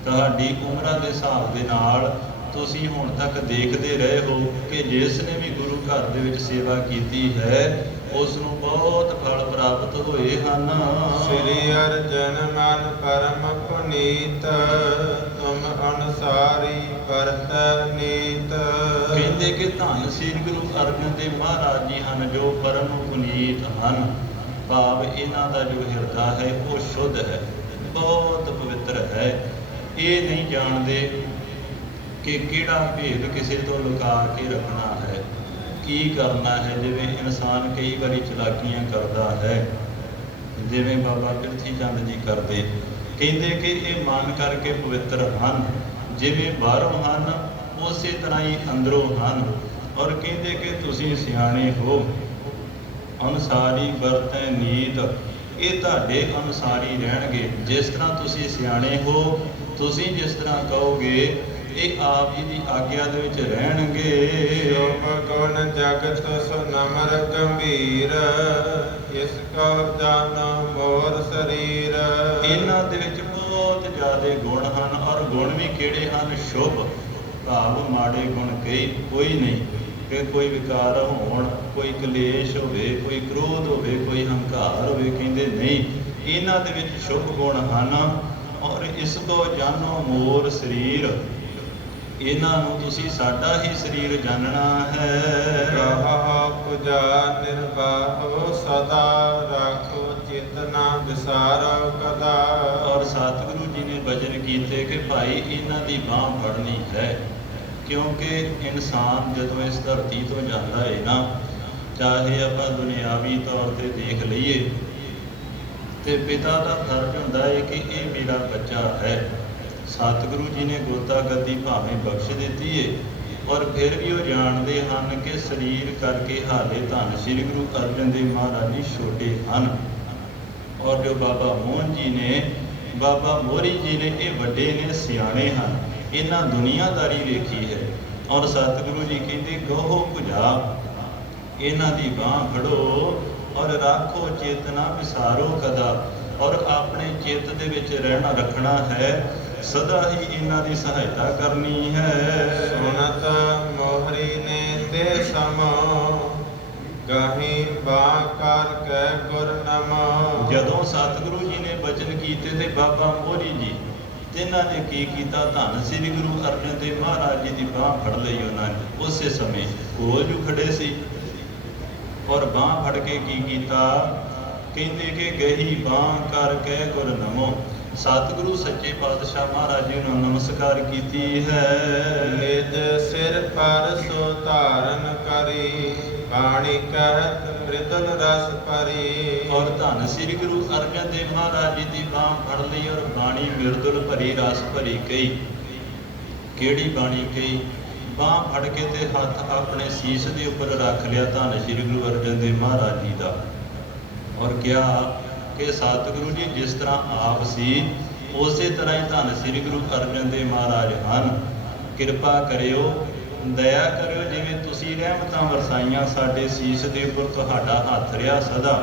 ਤੁਹਾਡੀ ਉਮਰਾਂ ਦੇ ਹਿਸਾਬ ਦੇ ਨਾਲ ਤੁਸੀਂ ਹੁਣ ਤੱਕ ਦੇਖਦੇ ਰਹੇ ਹੋ ਕਿ ਜਿਸ ਨੇ ਵੀ ਗੁਰੂ ਘਰ ਦੇ ਵਿੱਚ ਸੇਵਾ ਕੀਤੀ ਹੈ ਉਸ ਨੂੰ ਬਹੁਤ ਫਲ ਪ੍ਰਾਪਤ ਹੋਏ ਹਨ। ਸ੍ਰੀ ਅਰਜਨ ਮਨ ਪਰਮ ਪੁਨੀਤ ਤੁਮ ਅਨੁਸਾਰੀ ਵਰਤੈ ਨੀਤ। ਕਹਿੰਦੇ ਕਿ ਧੰਨ ਸ੍ਰੀ ਗੁਰੂ ਅਰਜਨ ਦੇਵ ਮਹਾਰਾਜ ਜੀ ਹਨ ਜੋ ਪਰਮ ਪੁਨੀਤ ਹਨ, ਭਾਵ ਇਹਨਾਂ ਦਾ ਜੋ ਹਿਰਦਾ ਹੈ ਉਹ ਸ਼ੁੱਧ ਹੈ, ਬਹੁਤ ਪਵਿੱਤਰ ਹੈ। ਇਹ ਨਹੀਂ ਜਾਣਦੇ ਕਿ ਕਿਹੜਾ ਭੇਦ ਕਿਸੇ ਤੋਂ ਲੁਕਾ ਕੇ ਰੱਖਣਾ ਹੈ, ਕੀ ਕਰਨਾ ਹੈ। ਜਿਵੇਂ ਇਨਸਾਨ ਕਈ ਵਾਰੀ ਚਲਾਕੀਆਂ ਕਰਦਾ ਹੈ, ਜਿਵੇਂ ਬਾਬਾ ਪ੍ਰਿਥੀ ਚੰਦ ਜੀ ਕਰਦੇ, ਕਹਿੰਦੇ ਕਿ ਇਹ ਮਨ ਕਰਕੇ ਪਵਿੱਤਰ ਹਨ, ਜਿਵੇਂ ਬਾਹਰੋਂ ਹਨ ਉਸੇ ਤਰ੍ਹਾਂ ਹੀ ਅੰਦਰੋਂ ਹਨ। ਔਰ ਕਹਿੰਦੇ ਕਿ ਤੁਸੀਂ ਸਿਆਣੇ ਹੋ, ਅਨੁਸਾਰੀ ਵਰਤੈ ਨੀਤ, ਇਹ ਤੁਹਾਡੇ ਅਨੁਸਾਰੀ ਰਹਿਣਗੇ। ਜਿਸ ਤਰ੍ਹਾਂ ਤੁਸੀਂ ਸਿਆਣੇ ਹੋ, ਤੁਸੀਂ ਜਿਸ ਤਰ੍ਹਾਂ ਕਹੋਗੇ ਇਹ ਆਪ ਜੀ ਦੀ ਆਗਿਆ ਦੇ ਵਿੱਚ ਰਹਿਣਗੇ। ਸ਼ੋਭ ਗੁਣ ਜਗਤ ਸੋ ਨਮਰ ਗੰਭੀਰ ਇਸ ਕਾ ਜਾਨ ਮੋਰ ਸਰੀਰ। ਇਹਨਾਂ ਦੇ ਵਿੱਚ ਬਹੁਤ ਜ਼ਿਆਦਾ ਗੁਣ ਹਨ, ਔਰ ਗੁਣ ਵੀ ਕਿਹੜੇ ਹਨ? ਸ਼ੁਭ, ਭਾਵ ਮਾੜੇ ਗੁਣ ਕੋਈ ਨਹੀਂ ਕਿ ਕੋਈ ਵਿਕਾਰ ਹੋਣ, ਕੋਈ ਕਲੇਸ਼ ਹੋਵੇ, ਕੋਈ ਕ੍ਰੋਧ ਹੋਵੇ, ਕੋਈ ਹੰਕਾਰ ਹੋਵੇ। ਕਹਿੰਦੇ ਨਹੀਂ, ਇਹਨਾਂ ਦੇ ਵਿੱਚ ਸ਼ੁਭ ਗੁਣ ਹਨ। ਔਰ ਇਸ ਕੋ ਜਾਨੋ ਮੋਰ ਸਰੀਰ, ਇਹਨਾਂ ਨੂੰ ਤੁਸੀਂ ਸਾਡਾ ਹੀ ਸਰੀਰ ਜਾਣਨਾ ਹੈ। ਰਹਾ ਪੁਜਾ ਨਿਰਵਾਹੋ ਸਦਾ ਰਾਖੋ ਚੇਤਨਾ ਵਿਸਾਰੋ ਕਦਾ। ਔਰ ਸਤਿਗੁਰੂ ਜੀ ਨੇ ਬਚਨ ਕੀਤੇ ਕਿ ਭਾਈ ਇਹਨਾਂ ਦੀ ਬਾਂਹ ਫੜਨੀ ਹੈ, ਕਿਉਂਕਿ ਇਨਸਾਨ ਜਦੋਂ ਇਸ ਧਰਤੀ ਤੋਂ ਜਾਂਦਾ ਹੈ ਨਾ, ਚਾਹੇ ਆਪਾਂ ਦੁਨਿਆਵੀ ਤੌਰ ਤੇ ਦੇਖ ਲਈਏ ਤੇ ਪਿਤਾ ਦਾ ਫਰਜ਼ ਹੁੰਦਾ ਹੈ ਕਿ ਇਹ ਮੇਰਾ ਬੱਚਾ ਹੈ। ਸਤਿਗੁਰੂ ਜੀ ਨੇ ਗੋਤਾ ਗੱਦੀ ਭਾਵੇਂ ਬਖਸ਼ ਦਿੱਤੀ ਏ, ਔਰ ਫਿਰ ਵੀ ਉਹ ਜਾਣਦੇ ਹਨ ਕਿ ਸਰੀਰ ਕਰਕੇ ਹਾਲੇ ਧੰਨ ਸ੍ਰੀ ਗੁਰੂ ਅਰਜਨ ਦੇਵ ਮਹਾਰਾਜ ਜੀ ਛੋਟੇ ਹਨ। ਔਰ ਜੋ ਬਾਬਾ ਮੋਹਨ ਜੀ ਨੇ, ਬਾਬਾ ਮੋਹਰੀ ਜੀ ਨੇ, ਇਹ ਵੱਡੇ ਨੇ, ਸਿਆਣੇ ਹਨ, ਇਹਨਾਂ ਦੁਨੀਆਦਾਰੀ ਵੇਖੀ ਹੈ। ਔਰ ਸਤਿਗੁਰੂ ਜੀ ਕਹਿੰਦੇ ਗੋਹੋ ਭੁਜਾ, ਇਹਨਾਂ ਦੀ ਬਾਂਹ ਫੜੋ ਔਰ ਰਾਖੋ ਚੇਤਨਾ ਵਿਸਾਰੋ ਕਦਾ। ਔਰ ਆਪਣੇ ਚਿੱਤ ਦੇ ਵਿੱਚ ਰਹਿਣਾ ਰੱਖਣਾ ਹੈ, ਸਦਾ ਹੀ ਇਹਨਾਂ ਦੀ ਸਹਾਇਤਾ ਕਰਨੀ ਹੈ। ਸੁਨਤ ਮੋਹਰੀ ਨੇ ਤੇ ਸਮੋ ਗਾਹੀ ਬਾਂਹ ਕਰ ਕੈ ਗੁਰ ਨਮੋ। ਜਦੋਂ ਸਤਿਗੁਰੂ ਜੀ ਨੇ ਬਚਨ ਕੀਤੇ ਤੇ ਬਾਬਾ ਮੋਹਰੀ ਜੀ ਤਿੰਨਾਂ ਨੇ ਕੀ ਕੀਤਾ? ਧੰਨ ਸ੍ਰੀ ਗੁਰੂ ਅਰਜਨ ਦੇਵ ਮਹਾਰਾਜ ਜੀ ਦੀ ਬਾਂਹ ਫੜ ਲਈ ਉਹਨਾਂ ਨੇ। ਉਸੇ ਸਮੇਂ ਕੋਲ ਜੂ ਖੜੇ ਸੀ ਔਰ ਬਾਂਹ ਫੜ ਕੇ ਕੀ ਕੀਤਾ? ਕਹਿੰਦੇ ਕਿ ਗਹੀ ਬਾਂਹ ਕਰ ਕੈ ਗੁਰ ਨਮੋ। ਸਤਿਗੁਰੂ ਸੱਚੇ ਪਾਤਸ਼ਾਹ ਮਹਾਰਾਜ ਜੀ ਨੂੰ ਨਮਸਕਾਰ ਕੀਤੀ ਹੈ। ਨਿਜ ਸਿਰ ਪਰ ਸੋ ਧਾਰਨ ਕਰੀ ਬਾਣੀ ਕਹਿਤ ਮ੍ਰਿਦਲ ਰਸ ਭਰੀ। ਔਰ ਧੰਨ ਸ੍ਰੀ ਗੁਰੂ ਅਰਜਨ ਦੇਵ ਮਹਾਰਾਜ ਜੀ ਦੀ ਬਾਂਹ ਫੜ ਲਈ ਔਰ ਬਾਣੀ ਮਿਰਦੁਲ ਭਰੀ, ਰਸ ਭਰੀ ਕਹੀ। ਕਿਹੜੀ ਬਾਣੀ ਕਹੀ? ਬਾਂਹ ਫੜ ਕੇ ਤੇ ਹੱਥ ਆਪਣੇ ਸੀਸ ਦੇ ਉੱਪਰ ਰੱਖ ਲਿਆ ਧੰਨ ਸ੍ਰੀ ਗੁਰੂ ਅਰਜਨ ਦੇਵ ਮਹਾਰਾਜ ਜੀ ਦਾ, ਔਰ ਕਿਹਾ ਕਿ ਸਤਿਗੁਰੂ ਜੀ ਜਿਸ ਤਰ੍ਹਾਂ ਆਪ ਸੀ ਉਸੇ ਤਰ੍ਹਾਂ ਹੀ ਧੰਨ ਸ੍ਰੀ ਗੁਰੂ ਅਰਜਨ ਦੇਵ ਮਹਾਰਾਜ ਹਨ। ਕਿਰਪਾ ਕਰਿਓ, ਦਇਆ ਕਰਿਓ, ਜਿਵੇਂ ਤੁਸੀਂ ਰਹਿਮਤਾਂ ਵਰਸਾਈਆਂ ਸਾਡੇ ਸੀਸ ਦੇ ਉੱਪਰ, ਤੁਹਾਡਾ ਹੱਥ ਰਿਹਾ ਸਦਾ।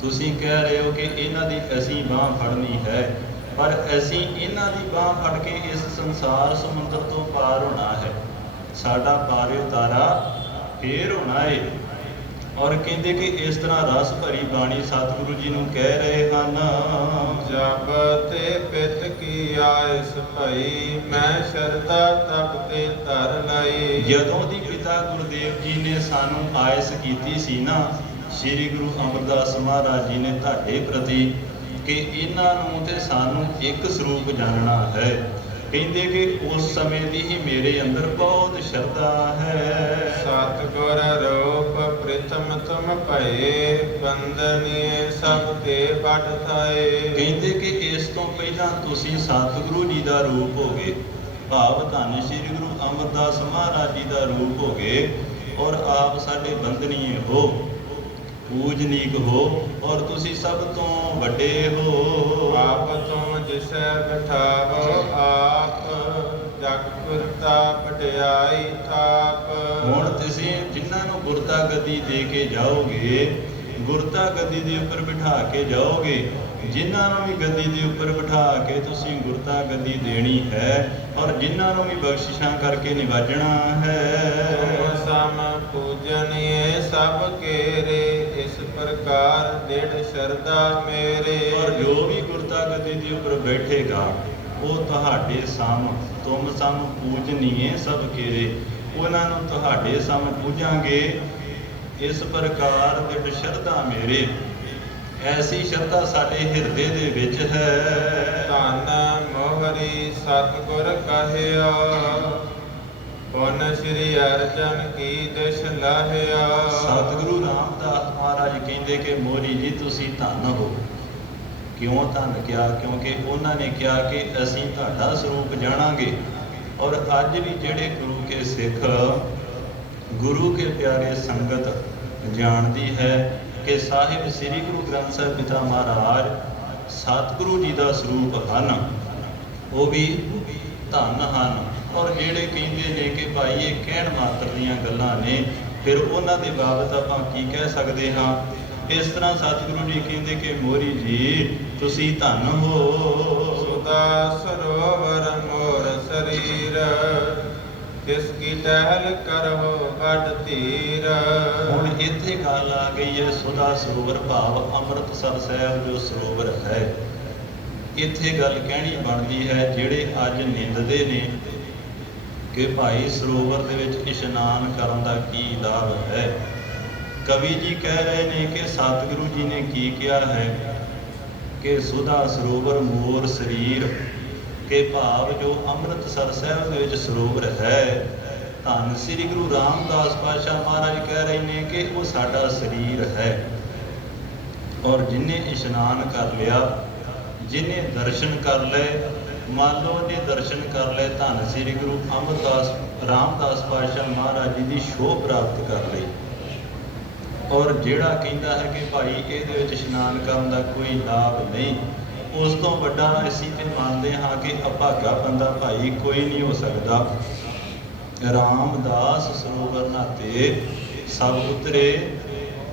ਤੁਸੀਂ ਕਹਿ ਰਹੇ ਹੋ ਕਿ ਇਹਨਾਂ ਦੀ ਅਸੀਂ ਬਾਂਹ ਫੜਨੀ ਹੈ, ਪਰ ਅਸੀਂ ਇਹਨਾਂ ਦੀ ਬਾਂਹ ਫੜ ਕੇ ਇਸ ਸੰਸਾਰ ਸਮੁੰਦਰ ਤੋਂ ਪਾਰ ਹੋਣਾ ਹੈ। ਸਾਡਾ ਪਾਰ ਉਤਾਰਾ ਫੇਰ ਹੋਣਾ ਹੈ। ਔਰ ਕਹਿੰਦੇ ਕਿ ਇਸ ਤਰ੍ਹਾਂ ਰਸ ਭਰੀ ਬਾਣੀ ਸਤਿਗੁਰੂ ਜੀ ਨੂੰ ਕਹਿ ਰਹੇ ਹਨ। ਜਬ ਤੇ ਪਿਤ ਕੀ ਆਇਸ ਭਈ ਮੈਂ ਸ਼ਰਧਾ ਤਪ ਤੇ ਧਰ ਲਈ। ਜਦੋਂ ਦੀ ਪਿਤਾ ਗੁਰਦੇਵ ਜੀ ਨੇ ਸਾਨੂੰ ਆਇਸ ਕੀਤੀ ਸੀ ਨਾ, ਸ੍ਰੀ ਗੁਰੂ ਅਮਰਦਾਸ ਮਹਾਰਾਜ ਜੀ ਨੇ ਤੁਹਾਡੇ ਪ੍ਰਤੀ, ਕਿ ਇਹਨਾਂ ਨੂੰ ਤੇ ਸਾਨੂੰ ਇੱਕ ਸਰੂਪ ਜਾਣਨਾ ਹੈ। ਕਹਿੰਦੇ ਕਿ ਉਸ ਸਮੇਂ ਦੀ ਹੀ ਮੇਰੇ ਅੰਦਰ ਬਹੁਤ ਸ਼ਰਧਾ ਹੈ। ਸਤਿਗੁਰ ਰੂਪ ਪ੍ਰਿਥਮ ਤੁਮ ਭਏ ਬੰਦਨੀਏ ਸਭ ਤੇ ਵੱਡ ਥਾਏ। ਕਹਿੰਦੇ ਕਿ ਇਸ ਤੋਂ ਪਹਿਲਾਂ ਤੁਸੀਂ ਸਤਿਗੁਰੂ ਜੀ ਦਾ ਰੂਪ ਹੋਗੇ, ਭਾਵ ਧੰਨ ਸ੍ਰੀ ਗੁਰੂ ਅਮਰਦਾਸ ਮਹਾਰਾਜ ਜੀ ਦਾ ਰੂਪ ਹੋ ਗਏ ਔਰ ਆਪ ਸਾਡੇ ਬੰਦਨੀਏ ਹੋ, ਪੂਜਨੀਕ ਹੋ ਔਰ ਤੁਸੀਂ ਸਭ ਤੋਂ ਵੱਡੇ ਹੋ। ਆਪ ਤੁਮ ਜਿਸੈ ਬਿਠਾਵੋ ਆਪ, ਜਗ ਗੁਰਤਾ ਵਡਿਆਈ ਥਾਪ। ਹੁਣ ਤੁਸੀਂ ਜਿਨ੍ਹਾਂ ਨੂੰ ਗੁਰਤਾ ਗੱਦੀ ਦੇ ਕੇ ਜਾਓਗੇ, ਗੁਰਤਾ ਗੱਦੀ ਦੇ ਉੱਪਰ ਬਿਠਾ ਕੇ ਜਾਓਗੇ, ਜਿਨ੍ਹਾਂ ਨੂੰ ਵੀ ਗੱਦੀ ਦੇ ਉੱਪਰ ਬਿਠਾ ਕੇ ਤੁਸੀਂ ਗੁਰਤਾ ਗੱਦੀ ਦੇਣੀ ਹੈ ਔਰ ਜਿਨ੍ਹਾਂ ਨੂੰ ਵੀ ਬਖਸ਼ਿਸ਼ਾਂ ਕਰਕੇ ਨਿਵਾਜਣਾ ਹੈ। ਤੁਮ ਸਮ ਪੂਜਨੀਏ ਸਭ ਕੇਰੇ, ਇਸ ਪ੍ਰਕਾਰ ਦ੍ਰਿੜ ਸ਼ਰਧਾ ਮੇਰੇ। ਔਰ ਜੋ ਵੀ ਗੁਰਤਾ ਗੱਦੀ ਦੇ ਉੱਪਰ ਬੈਠੇਗਾ ਉਹ ਤੁਹਾਡੇ ਸਮ, ਤੁਮ ਸਮ ਪੂਜਨੀਏ ਸਭ ਕੇਰੇ, ਉਹਨਾਂ ਨੂੰ ਤੁਹਾਡੇ ਸਮ ਪੂਜਾਂਗੇ। ਇਸ ਪ੍ਰਕਾਰ ਦ੍ਰਿੜ ਸ਼ਰਧਾ ਮੇਰੇ, ਐਸੀ ਸ਼ਰਧਾ ਸਾਡੇ ਹਿਰਦੇ ਦੇ ਵਿੱਚ ਹੈ। ਧੰਨ ਮੋਹਰੀ ਸਤਿਗੁਰ ਕਹਿਆ, ਪੁਨ ਸ੍ਰੀ ਅਰਜਨ ਕੀ ਦਿਸ਼ ਲਾਹਿਆ। ਸਤਿਗੁਰੂ ਰਾਮਦਾਸ ਮਹਾਰਾਜ ਕਹਿੰਦੇ ਕਿ ਮੋਹਰੀ ਜੀ ਤੁਸੀਂ ਧੰਨ ਹੋ। ਕਿਉਂ ਧੰਨ ਕਿਹਾ? ਕਿਉਂਕਿ ਉਹਨਾਂ ਨੇ ਕਿਹਾ ਕਿ ਅਸੀਂ ਤੁਹਾਡਾ ਸਰੂਪ ਜਾਣਾਂਗੇ। ਔਰ ਅੱਜ ਵੀ ਜਿਹੜੇ ਗੁਰੂ ਕੇ ਸਿੱਖ, ਗੁਰੂ ਕੇ ਪਿਆਰੇ ਸੰਗਤ ਜਾਣਦੀ ਹੈ ਕਿ ਸਾਹਿਬ ਸ੍ਰੀ ਗੁਰੂ ਗ੍ਰੰਥ ਸਾਹਿਬ ਪਿਤਾ ਮਹਾਰਾਜ ਸਤਿਗੁਰੂ ਜੀ ਦਾ ਸਰੂਪ ਹਨ, ਉਹ ਵੀ ਧੰਨ ਹਨ। ਔਰ ਜਿਹੜੇ ਕਹਿੰਦੇ ਨੇ ਕਿ ਭਾਈ ਇਹ ਕਹਿਣ ਮਾਤਰ ਦੀਆਂ ਗੱਲਾਂ ਨੇ, ਫਿਰ ਉਹਨਾਂ ਦੇ ਬਾਬਤ ਆਪਾਂ ਕੀ ਕਹਿ ਸਕਦੇ ਹਾਂ? ਇਸ ਤਰ੍ਹਾਂ ਸਤਿਗੁਰੂ ਜੀ ਕਹਿੰਦੇ ਕਿ ਮੋਹਰੀ ਜੀ ਤੁਸੀਂ ਧੰਨ ਹੋ। ਸੁਦਾ ਸਰੋਵਰ ਮੋਰ ਸਰੀਰ, ਕਿਸ ਕੀ ਟਹਿਲ ਕਰਹੁ ਵੱਡ ਧੀਰ। ਹੁਣ ਇੱਥੇ ਗੱਲ ਆ ਗਈ ਹੈ ਸੁਦਾ ਸਰੋਵਰ, ਭਾਵ ਅੰਮ੍ਰਿਤਸਰ ਸਾਹਿਬ ਜੋ ਸਰੋਵਰ ਹੈ। ਇੱਥੇ ਗੱਲ ਕਹਿਣੀ ਬਣਦੀ ਹੈ ਜਿਹੜੇ ਅੱਜ ਨਿੰਦਦੇ ਨੇ ਕਿ ਭਾਈ ਸਰੋਵਰ ਦੇ ਵਿੱਚ ਇਸ਼ਨਾਨ ਕਰਨ ਦਾ ਕੀ ਲਾਭ ਹੈ। ਕਵੀ ਜੀ ਕਹਿ ਰਹੇ ਨੇ ਕਿ ਸਤਿਗੁਰੂ ਜੀ ਨੇ ਕੀ ਕਿਹਾ ਹੈ ਕਿ ਸੁਦਾ ਸਰੋਵਰ ਮੋਰ ਸਰੀਰ, ਕਿ ਭਾਵ ਜੋ ਅੰਮ੍ਰਿਤਸਰ ਸਾਹਿਬ ਦੇ ਵਿੱਚ ਸਰੋਵਰ ਹੈ, ਧੰਨ ਸ੍ਰੀ ਗੁਰੂ ਰਾਮਦਾਸ ਪਾਤਸ਼ਾਹ ਮਹਾਰਾਜ ਕਹਿ ਰਹੇ ਨੇ ਕਿ ਉਹ ਸਾਡਾ ਸਰੀਰ ਹੈ। ਔਰ ਜਿਹਨੇ ਇਸ਼ਨਾਨ ਕਰ ਲਿਆ, ਜਿਹਨੇ ਦਰਸ਼ਨ ਕਰ ਲਏ, ਮੰਨ ਲਓ ਜੇ ਦਰਸ਼ਨ ਕਰ ਲਏ, ਧੰਨ ਸ੍ਰੀ ਗੁਰੂ ਅਮਰਦਾਸ ਰਾਮਦਾਸ ਪਾਤਸ਼ਾਹ ਮਹਾਰਾਜ ਜੀ ਦੀ ਸ਼ੋਭ ਪ੍ਰਾਪਤ ਕਰ ਲਈ। ਔਰ ਜਿਹੜਾ ਕਹਿੰਦਾ ਹੈ ਕਿ ਭਾਈ ਇਹਦੇ ਵਿੱਚ ਇਸ਼ਨਾਨ ਕਰਨ ਦਾ ਕੋਈ ਲਾਭ ਨਹੀਂ, ਉਸ ਤੋਂ ਵੱਡਾ ਅਸੀਂ ਤੇ ਮੰਨਦੇ ਹਾਂ ਕਿ ਅਭਾਗਾ ਬੰਦਾ ਭਾਈ ਕੋਈ ਨਹੀਂ ਹੋ ਸਕਦਾ। ਰਾਮਦਾਸ ਸਰੋਵਰ ਨਾਤੇ ਸਭ ਉਤਰੇ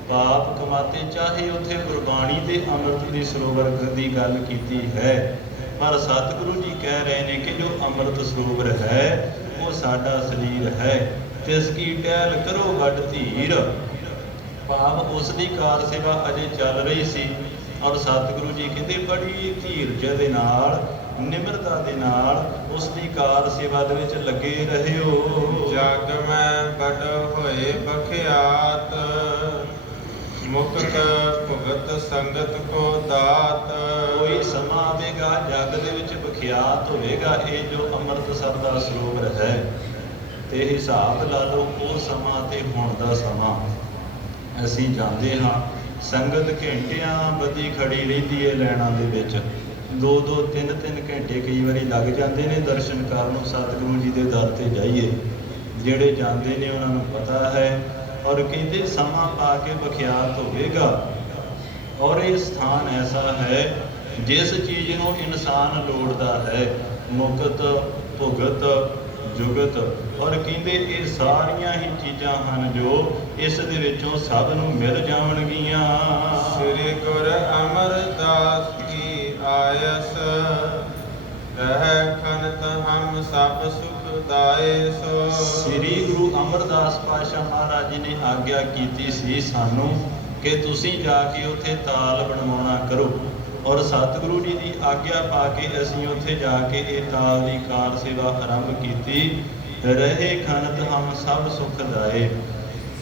ਪਾਪ ਕਮਾਤੇ, ਚਾਹੇ ਉੱਥੇ ਗੁਰਬਾਣੀ ਦੇ ਅੰਮ੍ਰਿਤ ਦੀ ਸਰੋਵਰ ਦੀ ਗੱਲ ਕੀਤੀ ਹੈ, ਪਰ ਸਤਿਗੁਰੂ ਜੀ ਕਹਿ ਰਹੇ ਨੇ ਕਿ ਜੋ ਅੰਮ੍ਰਿਤ ਸਰੋਵਰ ਹੈ ਉਹ ਸਾਡਾ ਸਰੀਰ ਹੈ। ਤਿਸ ਕੀ ਟਹਿਲ ਕਰੋ ਵੱਡ ਧੀਰ, ਭਾਵ ਉਸ ਦੀ ਕਾਰ ਸੇਵਾ ਅਜੇ ਚੱਲ ਰਹੀ ਸੀ। ਔਰ ਸਤਿਗੁਰੂ ਜੀ ਕਹਿੰਦੇ ਬੜੀ ਧੀਰਜ ਦੇ ਨਾਲ, ਨਿਮਰਤਾ ਦੇ ਨਾਲ ਉਸ ਦੀ ਕਾਰ ਸੇਵਾ ਦੇ ਵਿੱਚ ਲੱਗੇ ਰਹਿਓ। ਜਗ ਮੈਂ ਬੜ ਹੋਏ ਬਖਿਆਤ, ਮੁਕਤ ਭਗਤ ਸੰਗਤ ਕੋ ਦਾਤ। ਕੋਈ ਸਮਾਂ ਆਵੇਗਾ ਜਗ ਦੇ ਵਿੱਚ ਬਖਿਆਤ ਹੋਵੇਗਾ ਇਹ ਜੋ ਅੰਮ੍ਰਿਤਸਰ ਦਾ ਸਰੋਵਰ ਹੈ, ਤੇ ਹਿਸਾਬ ਲਾ ਲਓ ਉਹ ਸਮਾਂ ਤੇ ਹੁਣ ਦਾ ਸਮਾਂ। ਅਸੀਂ ਜਾਂਦੇ ਹਾਂ, ਸੰਗਤ ਘੰਟਿਆਂ ਬੱਧੀ ਖੜੀ ਰਹਿੰਦੀ ਹੈ ਲਾਈਨਾਂ ਦੇ ਵਿੱਚ, 2-2 3-3 ਘੰਟੇ ਕਈ ਵਾਰੀ ਲੱਗ ਜਾਂਦੇ ਨੇ ਦਰਸ਼ਨ ਕਰਨ ਨੂੰ ਸਤਿਗੁਰੂ ਜੀ ਦੇ ਦਰ ਤੇ ਜਾਈਏ। ਜਿਹੜੇ ਜਾਂਦੇ ਨੇ ਉਹਨਾਂ ਨੂੰ ਪਤਾ ਹੈ। ਔਰ ਕਹਿੰਦੇ ਸਮਾਂ ਪਾ ਕੇ ਬਖਿਆਤ ਹੋਵੇਗਾ। ਔਰ ਇਹ ਸਥਾਨ ਐਸਾ ਹੈ ਜਿਸ ਚੀਜ਼ ਨੂੰ ਇਨਸਾਨ ਲੋੜਦਾ ਹੈ, ਮੁਕਤ ਭੁਗਤ ਜੁਗਤ। ਔਰ ਕਹਿੰਦੇ ਇਹ ਸਾਰੀਆਂ ਹੀ ਚੀਜ਼ਾਂ ਹਨ ਜੋ ਇਸ ਦੇ ਵਿੱਚੋਂ ਸਭ ਨੂੰ ਮਿਲ ਜਾਵਣਗੀਆਂ। ਸ੍ਰੀ ਗੁਰ ਅਮਰਦਾਸ ਕੀ ਆਇਸ, ਰਹਿ ਖਨਤ ਹਮ ਸਭ ਸੁਖ ਦਾਏ ਸੋ। ਸ੍ਰੀ ਗੁਰੂ ਅਮਰਦਾਸ ਪਾਤਸ਼ਾਹ ਮਹਾਰਾਜ ਜੀ ਨੇ ਆਗਿਆ ਕੀਤੀ ਸੀ ਸਾਨੂੰ ਕਿ ਤੁਸੀਂ ਜਾ ਕੇ ਉੱਥੇ ਤਾਲ ਬਣਵਾਉਣਾ ਕਰੋ। ਔਰ ਸਤਿਗੁਰੂ ਜੀ ਦੀ ਆਗਿਆ ਪਾ ਕੇ ਅਸੀਂ ਉੱਥੇ ਜਾ ਕੇ ਇਹ ਤਾਲ ਦੀ ਕਾਰ ਸੇਵਾ ਆਰੰਭ ਕੀਤੀ। ਰਹੇ ਖਨਤ ਹਮ ਸਭ ਸੁਖ ਦਾਏ,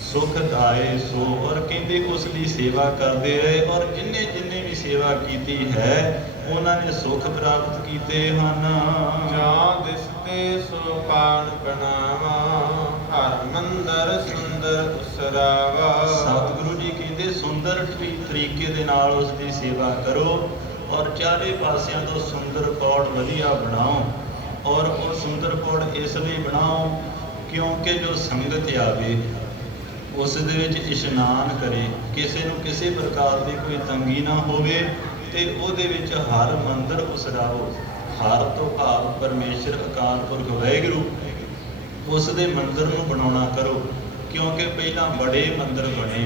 ਸੁਖ ਦਾਏ ਸੋ। ਔਰ ਕਹਿੰਦੇ ਉਸ ਦੀ ਸੇਵਾ ਕਰਦੇ ਰਹੇ। ਔਰ ਜਿਨ੍ਹੇ ਜਿਨ੍ਹੇ ਵੀ ਸੇਵਾ ਕੀਤੀ ਹੈ ਉਹਨਾਂ ਨੇ ਸੁਖ ਪ੍ਰਾਪਤ ਕੀਤੇ ਹਨ। ਜਾਂ ਦਿਸਤੇ ਸੋ ਪਾਣ ਬਣਾਵਾ, ਹਰ ਮੰਦਰ ਸੁੰਦਰ ਉਸਰਾਵਾ। ਸਤਿਗੁਰੂ ਜੀ ਕਹਿੰਦੇ ਸੁੰਦਰ ਤਰੀਕੇ ਦੇ ਨਾਲ ਉਸ ਦੀ ਸੇਵਾ ਕਰੋ ਔਰ ਚਾਰੇ ਪਾਸਿਆਂ ਤੋਂ ਸੁੰਦਰ ਪੌੜ ਵਧੀਆ ਬਣਾਓ। ਔਰ ਉਹ ਸੁੰਦਰ ਪੁੜ ਇਸ ਲਈ ਬਣਾਓ ਕਿਉਂਕਿ ਜੋ ਸੰਗਤ ਆਵੇ ਉਸ ਦੇ ਵਿੱਚ ਇਸ਼ਨਾਨ ਕਰੇ, ਕਿਸੇ ਨੂੰ ਕਿਸੇ ਪ੍ਰਕਾਰ ਦੀ ਕੋਈ ਤੰਗੀ ਨਾ ਹੋਵੇ ਤੇ ਉਹਦੇ ਵਿੱਚ ਹਰ ਮੰਦਰ ਉਸਰਾਵੋ। ਹਰ ਤੋਂ ਭਾਵ ਪਰਮੇਸ਼ਰ ਅਕਾਲ ਪੁਰਖ ਵਾਹਿਗੁਰੂ, ਉਸ ਦੇ ਮੰਦਰ ਨੂੰ ਬਣਾਉਣਾ ਕਰੋ ਕਿਉਂਕਿ ਪਹਿਲਾਂ ਬੜੇ ਮੰਦਰ ਬਣੇ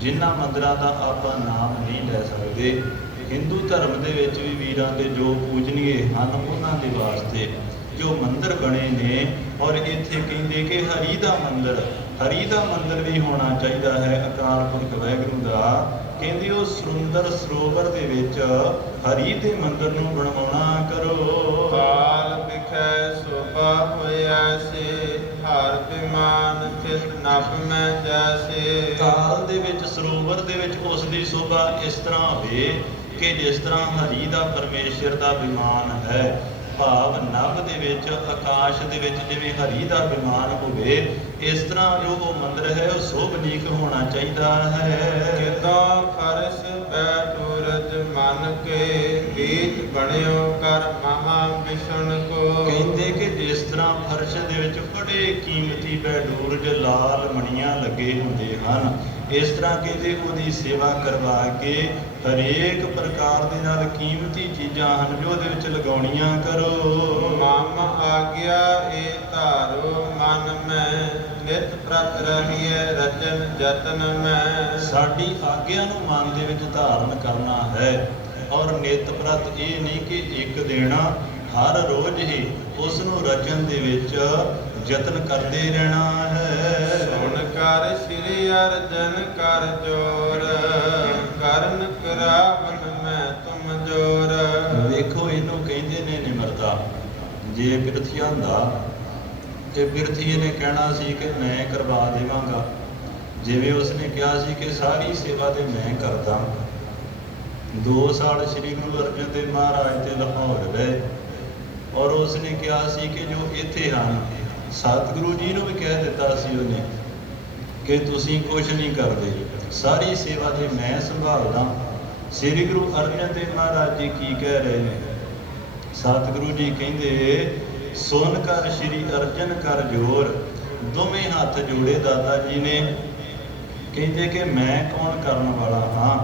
ਜਿਨ੍ਹਾਂ ਮੰਦਰਾਂ ਦਾ ਆਪਾਂ ਨਾਮ ਨਹੀਂ ਲੈ ਸਕਦੇ। ਹਿੰਦੂ ਧਰਮ ਦੇ ਵਿੱਚ ਵੀ ਵੀਰਾਂ ਦੇ ਜੋ ਪੂਜਨੀਏ ਹਨ ਉਹਨਾਂ ਦੇ ਵਾਸਤੇ ਜੋ ਮੰਦਰ ਬਣੇ ਨੇ, ਔਰ ਇੱਥੇ ਕਹਿੰਦੇ ਕਿ ਹਰੀ ਦਾ ਮੰਦਰ ਵੀ ਹੋਣਾ ਚਾਹੀਦਾ ਹੈ ਅਕਾਲ ਪੁਰਖ ਵਾਹਿਗੁਰੂ ਦਾ। ਕਹਿੰਦੇ ਉਹ ਸੁੰਦਰ ਸਰੋਵਰ ਦੇ ਵਿੱਚ ਹਰੀ ਦੇ ਮੰਦਰ ਨੂੰ ਬਣਵਾਉਣਾ ਕਰੋ। ਕਾਲ ਵਿਖੇ ਸੋਭਾ ਹੋਇਆ ਸੇ, ਹਰ ਬਿਮਾਨ ਚਿਤ ਨਭ ਮੈਂ ਜੈਸੇ। ਕਾਲ ਦੇ ਵਿੱਚ ਸਰੋਵਰ ਦੇ ਵਿੱਚ ਉਸ ਦੀ ਸ਼ੋਭਾ ਇਸ ਤਰ੍ਹਾਂ ਹੋਵੇ ਕਿ ਜਿਸ ਤਰ੍ਹਾਂ ਹਰੀ ਦਾ ਪਰਮੇਸ਼ਰ ਦਾ ਵਿਮਾਨ ਹੈ, ਭਾਵ ਨਭ ਦੇ ਵਿੱਚ ਆਕਾਸ਼ ਦੇ ਵਿੱਚ ਜਿਵੇਂ ਹਰੀ ਦਾ ਵਿਮਾਨ ਹੋਵੇ, ਇਸ ਤਰ੍ਹਾਂ ਜੋ ਉਹ ਮੰਦਰ ਹੈ ਉਹ ਸ਼ੋਭਨੀਕ ਹੋਣਾ ਚਾਹੀਦਾ ਹੈ। ਕਿਤੋਂ ਫਰਸ਼ ਬੈਠੂਰਜ ਮਨ ਕੇ, ਗੀਤ ਬਣਿਓ ਕਰ ਮਹਾ ਵਿਸ਼ਣ ਕੋ। ਕਹਿੰਦੇ ਕਿ ਜਿਸ ਤਰ੍ਹਾਂ ਫਰਸ਼ ਦੇ ਵਿੱਚ ਬੜੇ ਕੀਮਤੀ ਬੈਡੂਰਜ ਲਾਲ ਮਣੀਆਂ ਲੱਗੇ ਹੁੰਦੇ ਹਨ, ਇਸ ਤਰ੍ਹਾਂ ਕਹਿੰਦੇ ਉਹਦੀ ਸੇਵਾ ਕਰਵਾ ਕੇ ਹਰੇਕ ਪ੍ਰਕਾਰ ਦੇ ਨਾਲ ਕੀਮਤੀ ਚੀਜ਼ਾਂ ਹਨ ਜੋ ਉਹਦੇ ਵਿੱਚ ਲਗਾਉਣੀਆਂ ਕਰੋ। ਮਮ ਆਗਿਆ ਏ ਧਾਰੋ ਮਨ ਮੈਂ, ਨਿਤ ਪ੍ਰਤ ਰਹੀਏ ਰਚਨ ਜਤਨ ਮੈਂ। ਸਾਡੀ ਆਗਿਆ ਨੂੰ ਮਨ ਦੇ ਵਿੱਚ ਧਾਰਨ ਕਰਨਾ ਹੈ ਔਰ ਨਿਤ ਪ੍ਰਤ ਇਹ ਨਹੀਂ ਕਿ ਇੱਕ ਦਿਨ ਹਰ ਰੋਜ਼ ਹੀ ਉਸ ਨੂੰ ਰਚਨ ਦੇ ਵਿੱਚ ਯਤਨ ਕਰਦੇ ਰਹਿਣਾ ਹੈ। ਸੁਣ ਕਰ ਸ੍ਰੀ ਅਰਜਨ ਕਰ ਜੋਰ, ਕਰਨ ਕਰਾਵਨ ਮੈਂ ਤੁਮ ਜੋਰ। ਵੇਖੋ ਇਹਨੂੰ ਕਹਿੰਦੇ ਨੇ ਨਿਮਰਤਾ। ਜੇ ਬਿਰਥੀਆ ਹੁੰਦਾ ਤੇ ਬਿਰਥੀਏ ਨੇ ਕਹਿਣਾ ਸੀ ਕਿ ਮੈਂ ਕਰਵਾ ਦੇਵਾਂਗਾ, ਜਿਵੇਂ ਉਸਨੇ ਕਿਹਾ ਸੀ ਕਿ ਸਾਰੀ ਸੇਵਾ ਤੇ ਮੈਂ ਕਰਦਾ। 2 ਸਾਲ ਸ੍ਰੀ ਗੁਰੂ ਅਰਜਨ ਦੇਵ ਮਹਾਰਾਜ ਤੇ ਲਾਹੌਰ ਰਹੇ ਔਰ ਉਸਨੇ ਕਿਹਾ ਸੀ ਕਿ ਜੋ ਇੱਥੇ ਹਨ, ਸਤਿਗੁਰੂ ਜੀ ਨੂੰ ਵੀ ਕਹਿ ਦਿੱਤਾ ਸੀ ਉਹਨੇ ਕਿ ਤੁਸੀਂ ਕੁਛ ਨਹੀਂ ਕਰਦੇ, ਸਾਰੀ ਸੇਵਾ ਤੇ ਮੈਂ ਸੰਭਾਲਦਾ। ਸ੍ਰੀ ਗੁਰੂ ਅਰਜਨ ਦੇਵ ਮਹਾਰਾਜ ਜੀ ਕੀ ਕਹਿ ਰਹੇ ਨੇ? ਸਤਿਗੁਰੂ ਜੀ ਕਹਿੰਦੇ ਸੁਣ ਕਰ ਸ੍ਰੀ ਅਰਜਨ ਕਰ ਜੋਰ। ਦੋਵੇਂ ਹੱਥ ਜੋੜੇ ਦਾਦਾ ਜੀ ਨੇ, ਕਹਿੰਦੇ ਕਿ ਮੈਂ ਕੌਣ ਕਰਨ ਵਾਲਾ ਹਾਂ,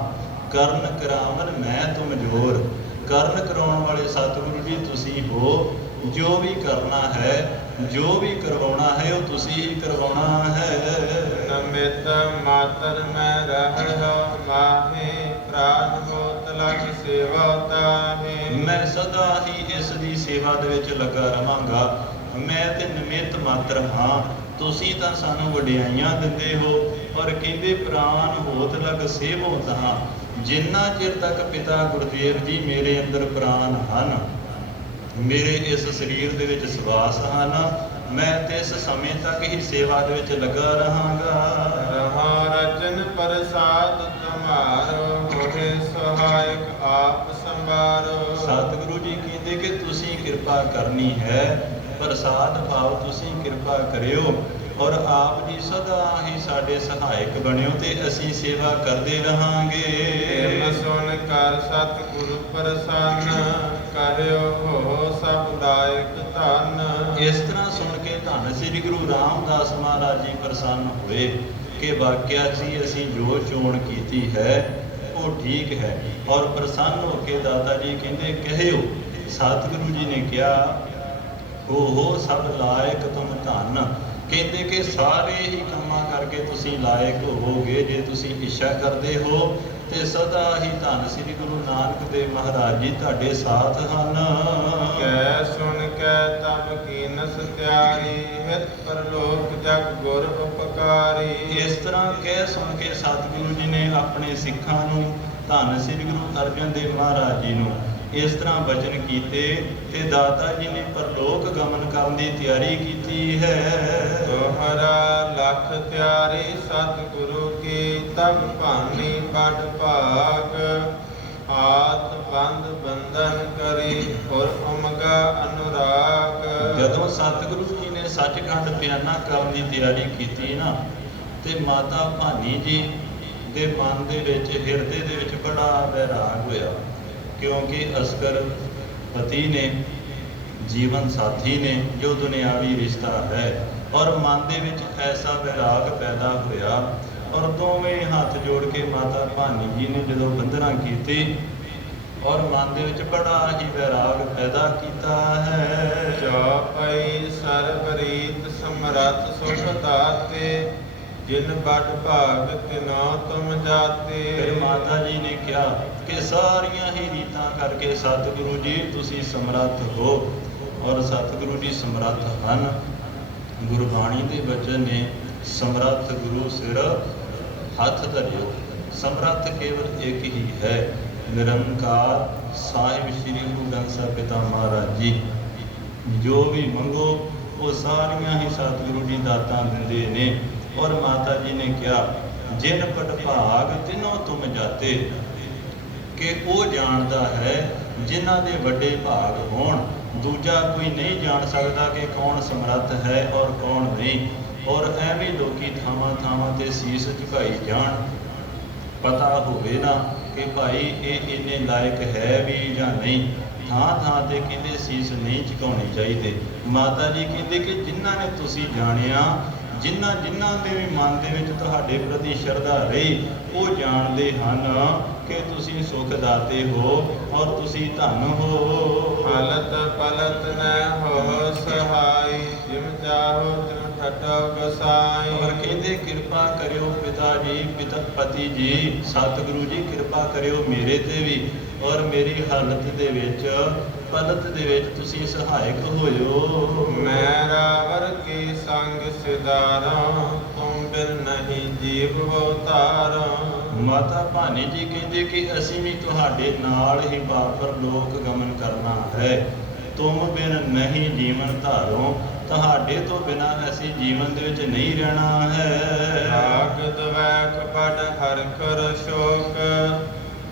ਕਰਨ ਕਰਾਵਨ ਮੈਂ ਤੁਮ ਜੋਰ। ਕਰਨ ਕਰਾਉਣ ਵਾਲੇ ਸਤਿਗੁਰੂ ਜੀ ਤੁਸੀਂ ਹੋ, ਜੋ ਵੀ ਕਰਨਾ ਹੈ ਜੋ ਵੀ ਕਰਵਾਉਣਾ ਹੈ ਉਹ ਤੁਸੀਂ ਹੀ ਕਰਵਾਉਣਾ ਹੈ। ਨਮਿਤ ਮਾਤਰ ਮੈਂ ਰਹਿ ਮਾਹੇ, ਪ੍ਰਾਨ ਹੋਤ ਲਗ ਸੇਵਾ ਤਾਹੇ। ਮੈਂ ਸਦਾ ਹੀ ਇਸ ਦੀ ਸੇਵਾ ਦੇ ਵਿੱਚ ਲੱਗਾ ਰਹਾਂਗਾ। ਮੈਂ ਤੇ ਨਿਮਿਤ ਮਾਤਰ ਹਾਂ, ਤੁਸੀਂ ਤਾਂ ਸਾਨੂੰ ਵਡਿਆਈਆਂ ਦਿੰਦੇ ਹੋ। ਔਰ ਕਹਿੰਦੇ ਪ੍ਰਾਨ ਹੋਤ ਲਗ ਸੇਵੋ ਤਾਂ, ਜਿੰਨਾ ਚਿਰ ਤੱਕ ਪਿਤਾ ਗੁਰਦੇਵ ਜੀ ਮੇਰੇ ਅੰਦਰ ਪ੍ਰਾਨ ਹਨ, ਮੇਰੇ ਇਸ ਸਰੀਰ ਦੇ ਵਿੱਚ ਸਵਾਸ ਹਨ, ਮੈਂ ਤੇ ਇਸ ਸਮੇਂ ਤੱਕ ਹੀ ਸੇਵਾ ਦੇ ਵਿੱਚ ਲੱਗਾ ਰਹਾਂਗਾ। ਰਹਾ ਰਚਨ ਪ੍ਰਸਾਦ ਤੁਮਾਰੋ, ਹੋਏ ਸਹਾਇਕ ਆਪ ਸੰਭਾਰੋ। ਸਤਿਗੁਰੂ ਜੀ ਕਹਿੰਦੇ ਕਿ ਤੁਸੀਂ ਕਿਰਪਾ ਕਰਨੀ ਹੈ, ਪ੍ਰਸਾਦ ਭਾਵ ਤੁਸੀਂ ਕਿਰਪਾ ਕਰਿਓ ਔਰ ਆਪ ਜੀ ਸਦਾ ਹੀ ਸਾਡੇ ਸਹਾਇਕ ਬਣਿਓ ਤੇ ਅਸੀਂ ਸੇਵਾ ਕਰਦੇ ਰਹਾਂਗੇ। ਸੁਣ ਕਰ ਸਤਿਗੁਰੂ ਪ੍ਰਸੰਨ, ਕਹਿਓ ਹੋ ਸਭ ਲਾਇਕ ਧਨ। ਇਸ ਤਰ੍ਹਾਂ ਸੁਣ ਕੇ ਧੰਨ ਸ੍ਰੀ ਗੁਰੂ ਰਾਮਦਾਸ ਮਹਾਰਾਜ ਜੀ ਪ੍ਰਸੰਨ ਹੋਏ ਕਿ ਵਾਕਿਆ ਜੀ ਅਸੀਂ ਜੋ ਚੋਣ ਕੀਤੀ ਹੈ ਉਹ ਠੀਕ ਹੈ। ਔਰ ਪ੍ਰਸੰਨ ਹੋ ਕੇ ਦਾਦਾ ਜੀ ਕਹਿੰਦੇ ਕਹਿਓ, ਸਤਿਗੁਰੂ ਜੀ ਨੇ ਕਿਹਾ ਹੋ ਸਭ ਲਾਇਕ ਤੁਮ ਧਨ। ਕਹਿੰਦੇ ਕਿ ਸਾਰੇ ਹੀ ਕੰਮਾਂ ਕਰਕੇ ਤੁਸੀਂ ਲਾਇਕ ਹੋਵੋਗੇ ਜੇ ਤੁਸੀਂ ਇੱਛਾ ਕਰਦੇ ਹੋ ਤੇ ਸਦਾ ਹੀ ਧੰਨ ਸ੍ਰੀ ਗੁਰੂ ਨਾਨਕ ਦੇਵ ਮਹਾਰਾਜ ਜੀ ਤੁਹਾਡੇ ਸਾਥ ਹਨ। ਕਹਿ ਸੁਣ ਕੇ ਤਬ ਕੀਨਸ ਤਿਆਰੀ, ਹਿਤ ਪਰਲੋਕ ਜਗ ਗੁਰ ਉਪਕਾਰੀ। ਇਸ ਤਰ੍ਹਾਂ ਕਹਿ ਸੁਣ ਕੇ ਸਤਿਗੁਰੂ ਜੀ ਨੇ ਆਪਣੇ ਸਿੱਖਾਂ ਨੂੰ, ਧੰਨ ਸ੍ਰੀ ਗੁਰੂ ਅਰਜਨ ਦੇਵ ਮਹਾਰਾਜ ਜੀ ਨੂੰ ਇਸ ਤਰ੍ਹਾਂ ਬਚਨ ਕੀਤੇ ਤੇ ਦਾਤਾ ਜੀ ਨੇ ਪਰਲੋਕ ਗਮਨ ਕਰਨ ਦੀ ਤਿਆਰੀ ਕੀਤੀ ਹੈ। ਤੋਹਰਾ ਲਖ ਤਿਆਰੀ ਸਤਿਗੁਰੂ ਕੀ, ਤਬ ਭਾਨੀ ਬੜ ਭਾਗ। ਆਤ ਬੰਦ ਬੰਧਨ ਕਰੀ ਔਰ ਉਮਗਾ ਅਨੁਰਾਗ। ਜਦੋਂ ਸਤਿਗੁਰੂ ਜੀ ਨੇ ਸੱਚਖੰਡ ਪਿਆਨਾ ਕਰਨ ਦੀ ਤਿਆਰੀ ਕੀਤੀ ਨਾ, ਤੇ ਮਾਤਾ ਭਾਨੀ ਜੀ ਦੇ ਮਨ ਦੇ ਵਿੱਚ, ਹਿਰਦੇ ਦੇ ਵਿੱਚ ਬੜਾ ਵੈਰਾਗ ਹੋਇਆ, ਕਿਉਂਕਿ ਅਸਕਰ ਪਤੀ ਨੇ ਜੀਵਨ ਸਾਥੀ ਨੇ, ਜੋ ਦੁਨਿਆਵੀ ਰਿਸ਼ਤਾ ਹੈ। ਔਰ ਮਨ ਦੇ ਵਿੱਚ ਐਸਾ ਵੈਰਾਗ ਪੈਦਾ ਹੋਇਆ ਔਰ ਦੋਵੇਂ ਹੱਥ ਜੋੜ ਕੇ ਮਾਤਾ ਭਾਨੀ ਜੀ ਨੇ ਜਦੋਂ ਬੰਦਨਾ ਕੀਤੀ ਔਰ ਮਨ ਦੇ ਵਿੱਚ ਬੜਾ ਹੀ ਵੈਰਾਗ ਪੈਦਾ ਕੀਤਾ ਹੈ। ਚੌਪਈ ਸਰਬ ਰੀਤ ਸਮਰੱਥ ਸੁਖ ਦਾਤੇ, ਜਿਨ ਬੜ ਭਾਗ ਤਿਨੋ ਤੁਮ ਜਾਤੇ। ਫਿਰ ਮਾਤਾ ਜੀ ਨੇ ਕਿਹਾ ਕਿ ਸਾਰੀਆਂ ਹੀ ਰੀਤਾਂ ਕਰਕੇ ਸਤਿਗੁਰੂ ਜੀ ਤੁਸੀਂ ਸਮਰੱਥ ਹੋ ਔਰ ਸਤਿਗੁਰੂ ਜੀ ਸਮਰੱਥ ਹਨ। ਗੁਰਬਾਣੀ ਦੇ ਬਚਨ ਨੇ ਸਮਰੱਥ ਗੁਰੂ ਸਿਰ ਹੱਥ ਧਰਿਓ। ਸਮਰੱਥ ਕੇਵਲ ਇੱਕ ਹੀ ਹੈ, ਨਿਰੰਕਾਰ ਸਾਹਿਬ ਸ੍ਰੀ ਗੁਰੂ ਗ੍ਰੰਥ ਸਾਹਿਬ ਪਿਤਾ ਮਹਾਰਾਜ ਜੀ। ਜੋ ਵੀ ਮੰਗੋ ਉਹ ਸਾਰੀਆਂ ਹੀ ਸਤਿਗੁਰੂ ਜੀ ਦਾਤਾਂ ਦਿੰਦੇ ਨੇ। ਔਰ ਮਾਤਾ ਜੀ ਨੇ ਕਿਹਾ ਜਿਨ ਪਟ ਭਾਗ ਤਿਨੋਂ ਤੁਮ ਜਾਤੇ, ਕਿ ਉਹ ਜਾਣਦਾ ਹੈ ਜਿਨ੍ਹਾਂ ਦੇ ਵੱਡੇ ਭਾਗ ਹੋਣ। ਦੂਜਾ ਕੋਈ ਨਹੀਂ ਜਾਣ ਸਕਦਾ ਕਿ ਕੌਣ ਸਮਰੱਥ ਹੈ ਔਰ ਕੌਣ ਨਹੀਂ। ਔਰ ਐਵੇਂ ਲੋਕੀ ਥਾਵਾਂ ਥਾਵਾਂ ਤੇ ਸੀਸ ਝੁਕਾਈ ਜਾਣ, ਪਤਾ ਹੋਵੇ ਨਾ ਕਿ ਭਾਈ ਇਹ ਇੰਨੇ ਲਾਇਕ ਹੈ ਵੀ ਜਾਂ ਨਹੀਂ। ਥਾਂ ਥਾਂ ਤੇ ਕਹਿੰਦੇ ਸੀਸ ਨਹੀਂ ਝੁਕਾਉਣੇ ਚਾਹੀਦੇ। ਮਾਤਾ ਜੀ ਕਹਿੰਦੇ ਕਿ ਜਿਨ੍ਹਾਂ ਨੇ ਤੁਸੀਂ ਜਾਣਿਆ, ਜਿਨ੍ਹਾਂ ਦੇ ਵੀ ਮਨ ਦੇ ਵਿੱਚ ਤੁਹਾਡੇ ਪ੍ਰਤੀ ਸ਼ਰਧਾ ਰਹੀ, ਉਹ ਜਾਣਦੇ ਹਨ ਕਿ ਤੁਸੀਂ ਸੁਖ ਦਾਤੇ ਹੋ ਔਰ ਤੁਸੀਂ ਧਨ ਹੋ। ਹਲਤ ਪਲਤ ਨ ਹੋ ਸਹਾਈ, ਜਿਮ ਚਾਹੋ ਤਿਮ ਠਟੋ ਗਸਾਈ। ਔਰ ਕਹਿੰਦੇ ਕਿਰਪਾ ਕਰਿਓ ਪਿਤਾ ਜੀ, ਪਤੀ ਜੀ, ਸਤਿਗੁਰੂ ਜੀ ਕਿਰਪਾ ਕਰਿਓ ਮੇਰੇ ਤੇ ਵੀ ਔਰ ਮੇਰੀ ਹਾਲਤ ਦੇ ਵਿੱਚ, ਪਲਤ ਦੇ ਵਿੱਚ ਤੁਸੀਂ ਸਹਾਇਕ ਹੋਇਓ। ਮੈਂ ਰਾਵਰ ਕੀ ਸੰਗ ਸਿਦਾਰਾਂ, ਤੁਮ ਬਿਨ ਨਹੀਂ ਜੀਵ ਅਵਤਾਰਾਂ। ਮਾਤਾ ਭਾਨੀ ਜੀ ਕਹਿੰਦੇ ਕਿ ਅਸੀਂ ਵੀ ਤੁਹਾਡੇ ਨਾਲ ਹੀ ਪਾਪਰ ਲੋਕ ਗਮਨ ਕਰਨਾ ਹੈ। ਤੁਮ ਬਿਨ ਨਹੀਂ ਜੀਵਨ ਧਾਰੋ, ਤੁਹਾਡੇ ਤੋਂ ਬਿਨਾਂ ਅਸੀਂ ਜੀਵਨ ਦੇ ਵਿੱਚ ਨਹੀਂ ਰਹਿਣਾ ਹੈ। ਰਾਗ ਦਵੈਖ ਪੜ ਹਰ ਕਰ ਸ਼ੋਕ,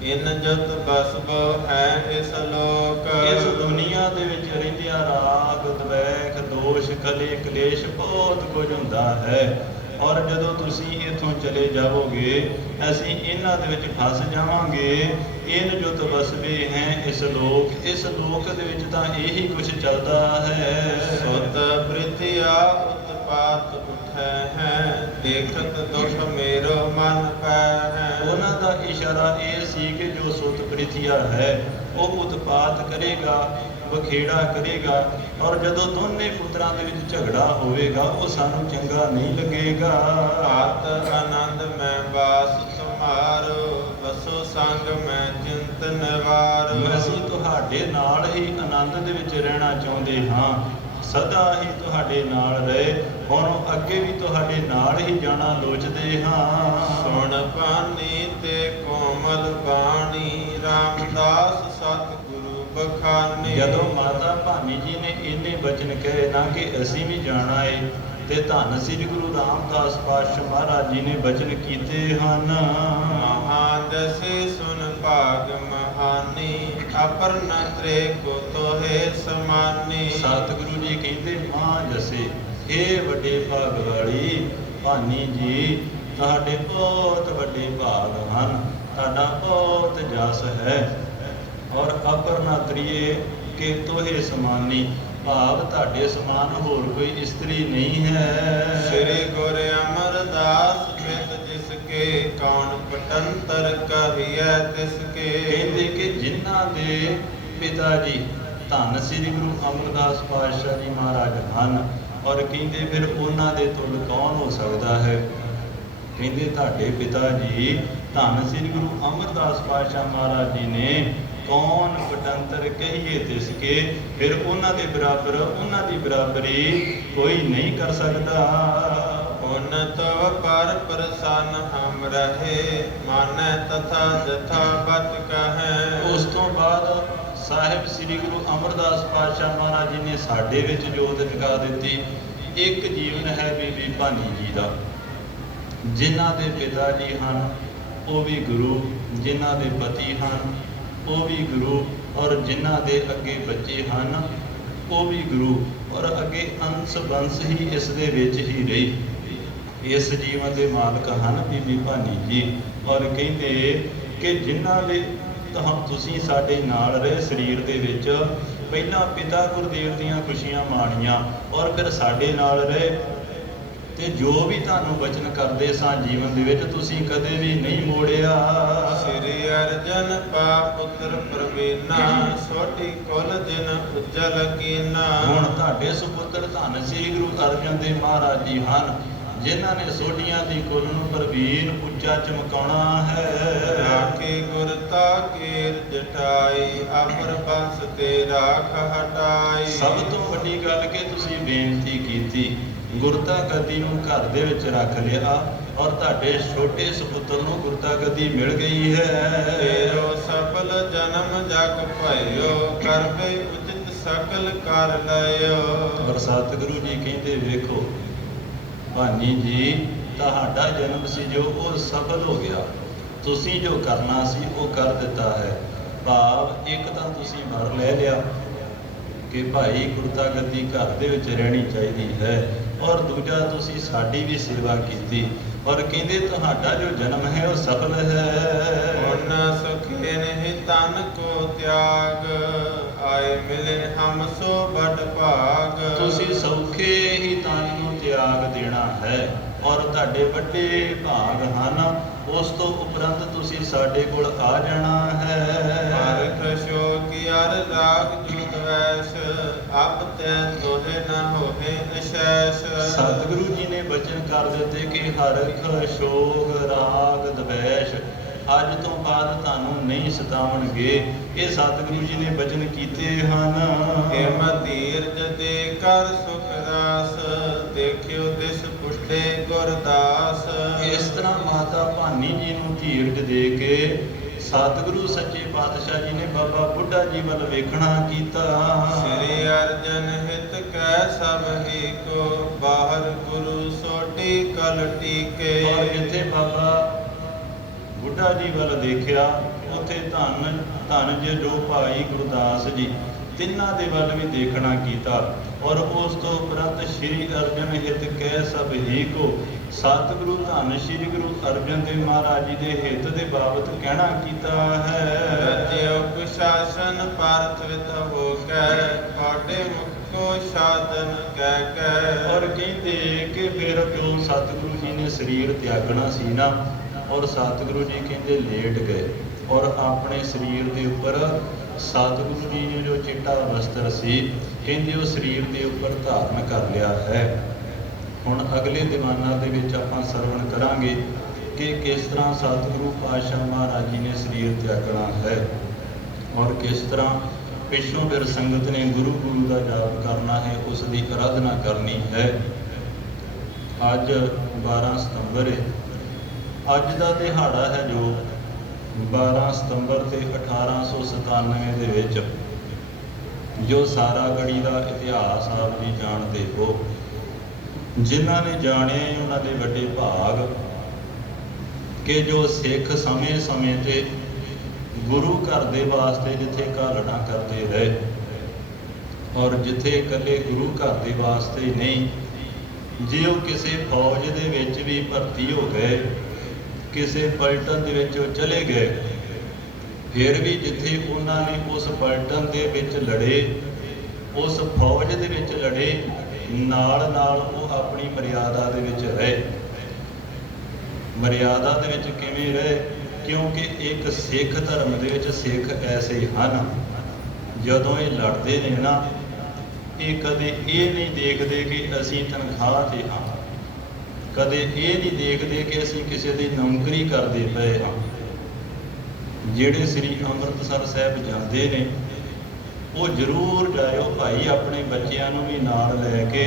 ਇਨ ਜਤ ਬਸਬੋ ਹੈ ਇਸ ਲੋਕ। ਇਸ ਦੁਨੀਆ ਦੇ ਵਿੱਚ ਰਹਿੰਦਿਆਂ ਰਾਗ ਦਵੈਖ ਦੋਸ਼ ਕਲੇ ਕਲੇਸ਼ ਬਹੁਤ ਕੁਝ ਹੁੰਦਾ ਹੈ। ਔਰ ਜਦੋਂ ਤੁਸੀਂ ਇੱਥੋਂ ਚਲੇ ਜਾਵੋਗੇ ਅਸੀਂ ਇਹਨਾਂ ਦੇ ਵਿੱਚ ਫਸ ਜਾਵਾਂਗੇ। ਇਨ ਜੁਤ ਬਸਵੇ ਹੈ ਇਸ ਲੋਕ, ਇਸ ਲੋਕ ਦੇ ਵਿੱਚ ਤਾਂ ਇਹੀ ਕੁਝ ਚੱਲਦਾ ਹੈ। ਸੁਤ ਪ੍ਰਿਥਿਆ ਉਤਪਾਤ ਉਠੈ ਹੈ, ਦੇਖਤ ਦੁਖ ਮੇਰੋ ਮਨ ਪੈ ਹੈ। ਉਹਨਾਂ ਦਾ ਇਸ਼ਾਰਾ ਇਹ ਸੀ ਕਿ ਜੋ ਸੁਤ ਪ੍ਰਿਥਿਆ ਹੈ ਉਹ ਉਤਪਾਤ ਕਰੇਗਾ, ਵਖੇੜਾ ਕਰੇਗਾ। ਔਰ ਜਦੋਂ ਦੋਨੇ ਪੁੱਤਰਾਂ ਦੇ ਵਿੱਚ ਝਗੜਾ ਹੋਵੇਗਾ ਉਹ ਸਾਨੂੰ ਚੰਗਾ ਨਹੀਂ ਲੱਗੇਗਾ। ਆਤ ਆਨੰਦ ਮੈਂ ਬਾਸ ਤੁਮਾਰੋ, ਬਸੋ ਸੰਗ ਮੈਂ ਚਿੰਤ ਨਿਵਾਰੋ। ਅਸੀਂ ਤੁਹਾਡੇ ਨਾਲ ਹੀ ਆਨੰਦ ਦੇ ਵਿੱਚ ਰਹਿਣਾ ਚਾਹੁੰਦੇ ਹਾਂ, ਸਦਾ ਹੀ ਤੁਹਾਡੇ ਨਾਲ ਰਹੇ। ਹੁਣ ਅੱਗੇ ਵੀ ਤੁਹਾਡੇ ਨਾਲ ਹੀ ਜਾਣਾ ਲੋਚਦੇ ਹਾਂ। ਸੁਣ ਪਾਨੀ ਤੇ ਕੋਮਲ ਬਾਣੀ, ਰਾਮਦਾਸ ਸਤਿਗੁਰੂ ਬਖਾਨੀ। ਜਦੋਂ ਮਾਤਾ ਭਾਨੀ ਜੀ ਨੇ ਇੰਨੇ ਬਚਨ ਕਹੇ ਨਾ ਕਿ ਅਸੀਂ ਵੀ ਜਾਣਾ ਏ, ਤੇ ਧੰਨ ਸ੍ਰੀ ਗੁਰੂ ਰਾਮਦਾਸ ਪਾਤਸ਼ਾਹ ਮਹਾਰਾਜ ਜੀ ਨੇ ਬਚਨ ਕੀਤੇ ਹਨ। ਮਹਾਦਸੇ ਸੁਨ ਭਾਗ ਮਹਾਨੀ, ਅਪਰ ਨ ਤ੍ਰੇ ਕੋ ਤੋਹੇ ਸਮਾਨੀ। ਸਤਿਗੁਰੂ ਜੀ ਕਹਿੰਦੇ ਮਾਂ ਜਸੇ, ਇਹ ਵੱਡੇ ਭਾਗ ਵਾਲੀ ਭਾਨੀ ਜੀ ਤੁਹਾਡੇ ਬਹੁਤ ਵੱਡੇ ਭਾਗ ਹਨ, ਤੁਹਾਡਾ ਬਹੁਤ ਜਸ ਹੈ। ਔਰ ਅਪਰ ਨਾ ਤ੍ਰਿਏ ਕਿ ਤੋਹੇ ਸਮਾਨੀ, ਭਾਵ ਤੁਹਾਡੇ ਸਮਾਨ ਹੋਰ ਕੋਈ ਇਸਤਰੀ ਨਹੀਂ ਹੈ। ਸ੍ਰੀ ਗੁਰ ਅਮਰਦਾਸ ਪਿਤ ਜਿਸ ਕੇ, ਕੌਣ ਪਟੰਤਰ ਕਹੀਐ ਤਿਸ ਕੇ। ਕਹਿੰਦੇ ਕਿ ਜਿਨ੍ਹਾਂ ਦੇ ਪਿਤਾ ਜੀ ਧੰਨ ਸ੍ਰੀ ਗੁਰੂ ਅਮਰਦਾਸ ਪਾਤਸ਼ਾਹ ਜੀ ਮਹਾਰਾਜ ਹਨ। ਔਰ ਕਹਿੰਦੇ ਫਿਰ ਉਹਨਾਂ ਦੇ ਤੁਲ ਕੌਣ ਹੋ ਸਕਦਾ ਹੈ। ਕਹਿੰਦੇ ਤੁਹਾਡੇ ਪਿਤਾ ਜੀ ਧੰਨ ਸ੍ਰੀ ਗੁਰੂ ਅਮਰਦਾਸ ਪਾਤਸ਼ਾਹ ਮਹਾਰਾਜ ਜੀ ਨੇ ਕੌਣ ਪਟੰਤਰ ਕਹੀਏ ਤਿਸ ਕੇ, ਫਿਰ ਉਹਨਾਂ ਦੇ ਬਰਾਬਰ, ਉਹਨਾਂ ਦੀ ਬਰਾਬਰੀ ਕੋਈ ਨਹੀਂ ਕਰ ਸਕਦਾ। ਪੁਨ ਤਵ ਪਰ ਪ੍ਰਸੰਨ ਹਮ ਰਹੇ, ਮਾਨੈ ਤਥਾ ਜਥਾ ਬਚ ਕਹੈ। ਉਸ ਤੋਂ ਬਾਅਦ ਸਾਹਿਬ ਸ੍ਰੀ ਗੁਰੂ ਅਮਰਦਾਸ ਪਾਤਸ਼ਾਹ ਮਹਾਰਾਜ ਜੀ ਨੇ ਸਾਡੇ ਵਿੱਚ ਜੋਤ ਜਗਾ ਦਿੱਤੀ। ਇੱਕ ਜੀਵਨ ਹੈ ਬੀਬੀ ਭਾਨੀ ਜੀ ਦਾ, ਜਿਨ੍ਹਾਂ ਦੇ ਪਿਤਾ ਜੀ ਹਨ ਉਹ ਵੀ ਗੁਰੂ, ਜਿਨ੍ਹਾਂ ਦੇ ਪਤੀ ਹਨ ਉਹ ਵੀ ਗੁਰੂ, ਔਰ ਜਿਨ੍ਹਾਂ ਦੇ ਅੱਗੇ ਬੱਚੇ ਹਨ ਉਹ ਵੀ ਗੁਰੂ, ਔਰ ਅੱਗੇ ਅੰਸ਼ ਬੰਸ ਹੀ ਇਸ ਦੇ ਵਿੱਚ ਹੀ ਰਹੀ। ਇਸ ਜੀਵਨ ਦੇ ਮਾਲਕ ਹਨ ਬੀਬੀ ਭਾਨੀ ਜੀ। ਔਰ ਕਹਿੰਦੇ ਕਿ ਜਿਨ੍ਹਾਂ ਦੇ ਤੁਸੀਂ ਸਾਡੇ ਨਾਲ ਰਹੇ ਸਰੀਰ ਦੇ ਵਿੱਚ, ਪਹਿਲਾਂ ਪਿਤਾ ਗੁਰਦੇਵ ਦੀਆਂ ਖੁਸ਼ੀਆਂ ਮਾਣੀਆਂ ਔਰ ਫਿਰ ਸਾਡੇ ਨਾਲ ਰਹੇ, ਤੇ ਜੋ ਵੀ ਤੁਹਾਨੂੰ ਬਚਨ ਕਰਦੇ ਸਾਂ ਜੀਵਨ ਦੇ ਵਿੱਚ ਤੁਸੀਂ ਕਦੇ ਵੀ ਨਹੀਂ ਮੋੜਿਆ। ਸ੍ਰੀ ਅਰਜਨ ਪਾ ਪੁੱਤਰ ਪ੍ਰਵੀਨਾ, ਸੋਢੀ ਕੁਲ ਜਿਨ ਉਜਲ ਕੀਨਾ। ਹੁਣ ਤੁਹਾਡੇ ਸੁਪੁੱਤਰ ਧੰਨ ਸ੍ਰੀ ਗੁਰੂ ਅਰਜਨ ਦੇਵ ਮਹਾਰਾਜ ਜੀ ਹਨ, ਜਿਨ੍ਹਾਂ ਨੇ ਸੋਢੀਆਂ ਦੀ ਕੁਲ ਨੂੰ ਪ੍ਰਵੀਨ ਉੱਚਾ ਚਮਕਾਉਣਾ ਹੈ। ਰਾਖੀ ਗੁਰਤਾ ਕੀਰ ਜਟਾਈ, ਅਪਰ ਬੰਸ ਤੇ ਰਾਖ ਹਟਾਈ। ਸਭ ਤੋਂ ਵੱਡੀ ਗੱਲ ਕਿ ਤੁਸੀਂ ਬੇਨਤੀ ਕੀਤੀ, ਗੁਰਤਾ ਗੱਦੀ ਨੂੰ ਘਰ ਦੇ ਵਿੱਚ ਰੱਖ ਲਿਆ ਔਰ ਤੁਹਾਡੇ ਛੋਟੇ ਸੁਪੁੱਤਰ ਨੂੰ ਗੁਰਤਾ ਗੱਦੀ ਮਿਲ ਗਈ ਹੈ। ਤੇਰੋ ਸਫਲ ਜਨਮ ਜਗ ਭਇਓ, ਕਰਵੇ ਉਚਿਤ ਸਕਲ ਕਰ ਲਇਓ। ਔਰ ਸਤਿਗੁਰੂ ਜੀ ਕਹਿੰਦੇ ਵੇਖੋ ਭਾਨੀ ਜੀ, ਤੁਹਾਡਾ ਜਨਮ ਸੀ ਜੋ ਉਹ ਸਫਲ ਹੋ ਗਿਆ, ਤੁਸੀਂ ਜੋ ਕਰਨਾ ਸੀ ਉਹ ਕਰ ਦਿੱਤਾ ਹੈ। ਭਾਵ ਇੱਕ ਤਾਂ ਤੁਸੀਂ ਵਰ ਲੈ ਲਿਆ ਕਿ ਭਾਈ ਗੁਰਤਾ ਗੱਦੀ ਘਰ ਦੇ ਵਿੱਚ ਰਹਿਣੀ ਚਾਹੀਦੀ ਹੈ, ਔਰ ਦੂਜਾ ਤੁਸੀਂ ਸਾਡੀ ਵੀ ਸੇਵਾ ਕੀਤੀ ਔਰ ਕਹਿੰਦੇ ਤੁਹਾਡਾ ਜੋ ਜਨਮ ਹੈ ਉਹ ਸਫਲ ਹੈ। ਮਨ ਸੁਖੇ ਨਹੀਂ ਤਨ ਕੋ ਤਿਆਗ, ਆਏ ਮਿਲੇ ਹਮ ਸੋ ਬੜ ਭਾਗ। ਤੁਸੀਂ ਸੌਖੇ ਹੀ ਤਨ ਨੂੰ ਤਿਆਗ ਦੇਣਾ ਹੈ ਔਰ ਤੁਹਾਡੇ ਵੱਡੇ ਭਾਗ ਹਨ, ਉਸ ਤੋਂ ਉਪਰੰਤ ਤੁਸੀਂ ਸਾਡੇ ਕੋਲ ਆ ਜਾਣਾ ਹੈ। ਹਰਿ ਸ਼ੋਕ ਅਰ ਰਾਗ ਜੁਗ ਵੈਸ, ਅਬ ਤੈ ਤੋਹੇ ਨ ਹੋਏ ਨਿਸ਼ੈਸ। ਸਤਿਗੁਰੂ ਜੀ ਨੇ ਬਚਨ ਕਰ ਦਿੱਤੇ ਕਿ ਹਰਖ ਸ਼ੋਕ ਰਾਗ ਦਵੈਸ਼ ਅੱਜ ਤੋਂ ਬਾਅਦ ਤੁਹਾਨੂੰ ਨਹੀਂ ਸਤਾਵਣਗੇ। ਇਹ ਸਤਿਗੁਰੂ ਜੀ ਨੇ ਬਚਨ ਕੀਤੇ ਹਨ। ਹਿਮ ਧੀਰਜ ਦੇ ਕਰ ਸੁਖ ਰਾਸ, ਦੇਖਿਓ ਦਿਸ ਪੁੱਟੇ ਗੁਰਦਾਸ। ਇਸ ਤਰ੍ਹਾਂ ਮਾਤਾ ਭਾਨੀ ਜੀ ਨੂੰ ਧੀਰਜ ਦੇ ਕੇ ਸਤਿਗੁਰੂ ਸੱਚੇ ਪਾਤਸ਼ਾਹ ਜੀ ਨੇ ਬਾਬਾ ਬੁੱਢਾ ਜੀ ਵੱਲ ਵੇਖਣਾ ਕੀਤਾ। ਸ੍ਰੀ ਅਰਜਨ ਹਿਤ ਕੈ ਸਭ ਏਕੋ, ਬਾਹਰ ਗੁਰੂ ਸੋਢੀ ਕਲ ਟੀਕੇ। ਔਰ ਜਿੱਥੇ ਬਾਬਾ ਬੁੱਢਾ ਜੀ ਵੱਲ ਦੇਖਿਆ ਉੱਥੇ ਧੰਨ ਜੋ ਭਾਈ ਗੁਰਦਾਸ ਜੀ ਤਿੰਨਾਂ ਦੇ ਵੱਲ ਵੀ ਦੇਖਣਾ ਕੀਤਾ। ਔਰ ਉਸ ਤੋਂ ਉਪਰੰਤ ਸ਼੍ਰੀ ਅਰਜਨ ਹਿਤ ਕਹਿ ਸਭ ਹੀ ਕੋ, ਸਤਿਗੁਰੂ ਧੰਨ ਸ਼੍ਰੀ ਗੁਰੂ ਅਰਜਨ ਦੇਵ ਮਹਾਰਾਜ ਜੀ ਦੇ ਹਿੱਤ ਦੇ ਬਾਬਤ ਕਹਿਣਾ ਕੀਤਾ ਹੈ। ਰਚਿਓ ਕੁਸ਼ਾਸਨ ਭਾਰਤ ਵਿਤ ਹੋ ਕੈ, ਪਾਡੇ ਮੁਖ ਕੋ ਸਾਧਨ ਕਹਿ ਕੈ। ਔਰ ਕਹਿੰਦੇ ਕਿ ਫਿਰ ਜੋ ਸਤਿਗੁਰੂ ਜੀ ਨੇ ਸਰੀਰ ਤਿਆਗਣਾ ਸੀ ਨਾ, ਔਰ ਸਤਿਗੁਰੂ ਜੀ ਕਹਿੰਦੇ ਲੇਟ ਗਏ ਔਰ ਆਪਣੇ ਸਰੀਰ ਦੇ ਉੱਪਰ ਸਤਿਗੁਰੂ ਜੀ ਨੇ ਜੋ ਚਿੱਟਾ ਵਸਤਰ ਸੀ ਕਹਿੰਦੇ ਉਹ ਸਰੀਰ ਦੇ ਉੱਪਰ ਧਾਰਨ ਕਰ ਲਿਆ ਹੈ। ਹੁਣ ਅਗਲੇ ਦੀਵਾਨਾਂ ਦੇ ਵਿੱਚ ਆਪਾਂ ਸਰਵਣ ਕਰਾਂਗੇ ਕਿ ਕਿਸ ਤਰ੍ਹਾਂ ਸਤਿਗੁਰੂ ਪਾਤਸ਼ਾਹ ਮਹਾਰਾਜ ਜੀ ਨੇ ਸਰੀਰ ਤਿਆਗਣਾ ਹੈ ਔਰ ਕਿਸ ਤਰ੍ਹਾਂ ਪਿੱਛੋਂ ਫਿਰ ਸੰਗਤ ਨੇ ਗੁਰੂ ਦਾ ਜਾਪ ਕਰਨਾ ਹੈ, ਉਸ ਦੀ ਅਰਾਧਨਾ ਕਰਨੀ ਹੈ। ਅੱਜ 12 ਸਤੰਬਰ ਹੈ। ਅੱਜ ਦਾ ਦਿਹਾੜਾ ਹੈ ਜੋ 12 ਸਤੰਬਰ ਤੇ 1897 ਦੇ ਵਿੱਚ ਜੋ ਸਾਰਾਗੜ੍ਹੀ ਦਾ ਇਤਿਹਾਸ ਆਪ ਜੀ ਜਾਣਦੇ ਹੋ। ਜਿਨ੍ਹਾਂ ਨੇ ਜਾਣਿਆ ਉਹਨਾਂ ਦੇ ਵੱਡੇ ਭਾਗ ਕਿ ਜੋ ਸਿੱਖ ਸਮੇਂ-ਸਮੇਂ ਤੇ ਗੁਰੂ ਘਰ ਦੇ ਵਾਸਤੇ ਜਿੱਥੇ ਘਾਲਣਾ ਕਰਦੇ ਰਹੇ ਔਰ ਜਿੱਥੇ ਇਕੱਲੇ ਗੁਰੂ ਘਰ ਦੇ ਵਾਸਤੇ ਹੀ ਨਹੀਂ, ਜੇ ਉਹ ਕਿਸੇ ਫੌਜ ਦੇ ਵਿੱਚ ਵੀ ਭਰਤੀ ਹੋ ਗਏ, ਕਿਸੇ ਪਲਟਨ ਦੇ ਵਿੱਚ ਉਹ ਚਲੇ ਗਏ, ਫਿਰ ਵੀ ਜਿੱਥੇ ਉਹਨਾਂ ਨੇ ਉਸ ਪਲਟਨ ਦੇ ਵਿੱਚ ਲੜੇ, ਉਸ ਫੌਜ ਦੇ ਵਿੱਚ ਲੜੇ, ਨਾਲ ਉਹ ਆਪਣੀ ਮਰਿਆਦਾ ਦੇ ਵਿੱਚ ਰਹੇ। ਮਰਿਆਦਾ ਦੇ ਵਿੱਚ ਕਿਵੇਂ ਰਹੇ? ਕਿਉਂਕਿ ਇੱਕ ਸਿੱਖ ਧਰਮ ਦੇ ਵਿੱਚ ਸਿੱਖ ਐਸੇ ਹਨ, ਜਦੋਂ ਇਹ ਲੜਦੇ ਨੇ ਨਾ, ਇਹ ਕਦੇ ਇਹ ਨਹੀਂ ਦੇਖਦੇ ਕਿ ਅਸੀਂ ਤਨਖਾਹ ਤੇ ਹਾਂ, ਕਦੇ ਇਹ ਨਹੀਂ ਦੇਖਦੇ ਕਿ ਅਸੀਂ ਕਿਸੇ ਦੀ ਨੌਕਰੀ ਕਰਦੇ ਪਏ ਹਾਂ। ਜਿਹੜੇ ਸ੍ਰੀ ਅੰਮ੍ਰਿਤਸਰ ਸਾਹਿਬ ਜਾਂਦੇ ਨੇ ਉਹ ਜ਼ਰੂਰ ਜਾਇਓ ਭਾਈ, ਆਪਣੇ ਬੱਚਿਆਂ ਨੂੰ ਵੀ ਨਾਲ ਲੈ ਕੇ।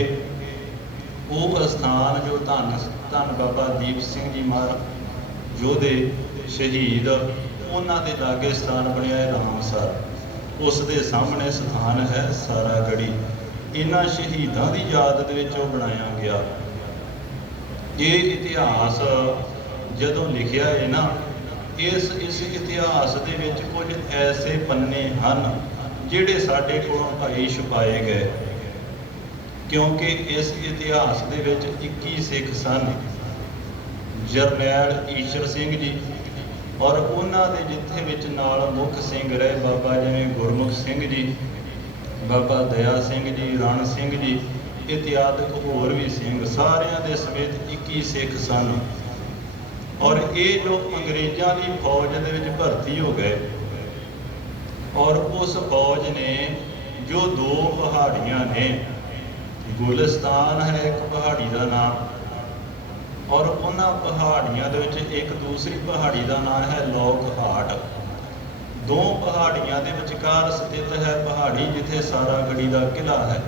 ਉਹ ਅਸਥਾਨ ਜੋ ਧੰਨ ਬਾਬਾ ਦੀਪ ਸਿੰਘ ਜੀ ਮਹਾਰਾਜ ਯੋਧੇ ਸ਼ਹੀਦ, ਉਹਨਾਂ ਦੇ ਲਾਗੇ ਸਥਾਨ ਬਣਿਆ ਹੈ ਰਾਮਸਰ, ਉਸ ਦੇ ਸਾਹਮਣੇ ਸਥਾਨ ਹੈ ਸਾਰਾਗੜ੍ਹੀ। ਇਹਨਾਂ ਸ਼ਹੀਦਾਂ ਦੀ ਯਾਦ ਦੇ ਵਿੱਚ ਉਹ ਬਣਾਇਆ ਗਿਆ। ਇਹ ਇਤਿਹਾਸ ਜਦੋਂ ਲਿਖਿਆ ਹੈ ਨਾ, ਇਸ ਇਤਿਹਾਸ ਦੇ ਵਿੱਚ ਕੁਝ ਐਸੇ ਪੰਨੇ ਹਨ ਜਿਹੜੇ ਸਾਡੇ ਕੋਲੋਂ ਭਾਈ ਛੁਪਾਏ ਗਏ, ਕਿਉਂਕਿ ਇਸ ਇਤਿਹਾਸ ਦੇ ਵਿੱਚ 21 ਸਿੱਖ ਸਨ। ਜਰਨੈਲ ਈਸ਼ਰ ਸਿੰਘ ਜੀ ਔਰ ਉਹਨਾਂ ਦੇ ਜਿੱਥੇ ਵਿੱਚ ਨਾਲ ਮੁੱਖ ਸਿੰਘ ਰਹੇ ਬਾਬਾ ਜਿਵੇਂ ਗੁਰਮੁਖ ਸਿੰਘ ਜੀ, ਬਾਬਾ ਦਇਆ ਸਿੰਘ ਜੀ, ਰਣ ਸਿੰਘ ਜੀ ਇਤਿਆਦਿਕ ਹੋਰ ਵੀ ਸਿੰਘ, ਸਾਰਿਆਂ ਦੇ ਸਮੇਤ 21 ਸਿੱਖ ਸਨ। ਔਰ ਇਹ ਜੋ ਅੰਗਰੇਜ਼ਾਂ ਦੀ ਫੌਜ ਦੇ ਵਿੱਚ ਭਰਤੀ ਹੋ ਗਏ, ਔਰ ਉਸ ਫੌਜ ਨੇ ਜੋ 2 ਪਹਾੜੀਆਂ ਨੇ, ਗੁਲਿਸਤਾਨ ਹੈ ਇੱਕ ਪਹਾੜੀ ਦਾ ਨਾਮ, ਔਰ ਉਹਨਾਂ ਪਹਾੜੀਆਂ ਦੇ ਵਿੱਚ ਇੱਕ ਦੂਸਰੀ ਪਹਾੜੀ ਦਾ ਨਾਮ ਹੈ ਲੋਕਹਾਟ। 2 ਪਹਾੜੀਆਂ ਦੇ ਵਿਚਕਾਰ ਸਥਿਤ ਹੈ ਪਹਾੜੀ ਜਿੱਥੇ ਸਾਰਾਗੜ੍ਹੀ ਦਾ ਕਿਲ੍ਹਾ ਹੈ।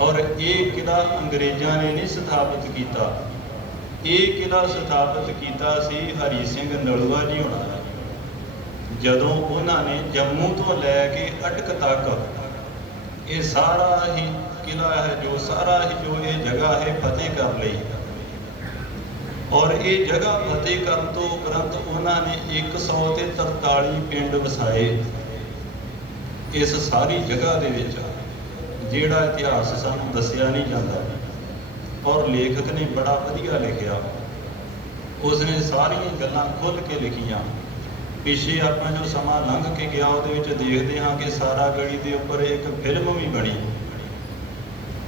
ਔਰ ਇਹ ਕਿਲ੍ਹਾ ਅੰਗਰੇਜ਼ਾਂ ਨੇ ਨਹੀਂ ਸਥਾਪਿਤ ਕੀਤਾ, ਇਹ ਕਿਲ੍ਹਾ ਸਥਾਪਿਤ ਕੀਤਾ ਸੀ ਹਰੀ ਸਿੰਘ ਨਲੂਆ ਜੀ ਹੋਣਾ ਨੇ। ਜਦੋਂ ਉਹਨਾਂ ਨੇ ਜੰਮੂ ਤੋਂ ਲੈ ਕੇ ਅਟਕ ਤੱਕ ਇਹ ਸਾਰਾ ਹੀ ਕਿਲ੍ਹਾ ਹੈ, ਜੋ ਸਾਰਾ ਹੀ ਜੋ ਇਹ ਜਗ੍ਹਾ ਹੈ ਫਤਿਹ ਕਰ ਲਈ। ਔਰ ਇਹ ਜਗ੍ਹਾ ਫਤਿਹ ਕਰਨ ਤੋਂ ਉਪਰੰਤ ਉਹਨਾਂ ਨੇ 143 ਪਿੰਡ ਵਸਾਏ ਇਸ ਸਾਰੀ ਜਗ੍ਹਾ ਦੇ ਵਿੱਚ, ਜਿਹੜਾ ਇਤਿਹਾਸ ਸਾਨੂੰ ਦੱਸਿਆ ਨਹੀਂ ਜਾਂਦਾ। ਔਰ ਲੇਖਕ ਨੇ ਬੜਾ ਵਧੀਆ ਲਿਖਿਆ, ਉਸਨੇ ਸਾਰੀਆਂ ਗੱਲਾਂ ਖੁੱਲ੍ਹ ਕੇ ਲਿਖੀਆਂ। ਪਿੱਛੇ ਆਪਾਂ ਜੋ ਸਮਾਂ ਲੰਘ ਕੇ ਗਿਆ ਉਹਦੇ ਵਿੱਚ ਦੇਖਦੇ ਹਾਂ ਕਿ ਸਾਰਾਗੜ੍ਹੀ ਦੇ ਉੱਪਰ ਇੱਕ ਫਿਲਮ ਵੀ ਬਣੀ,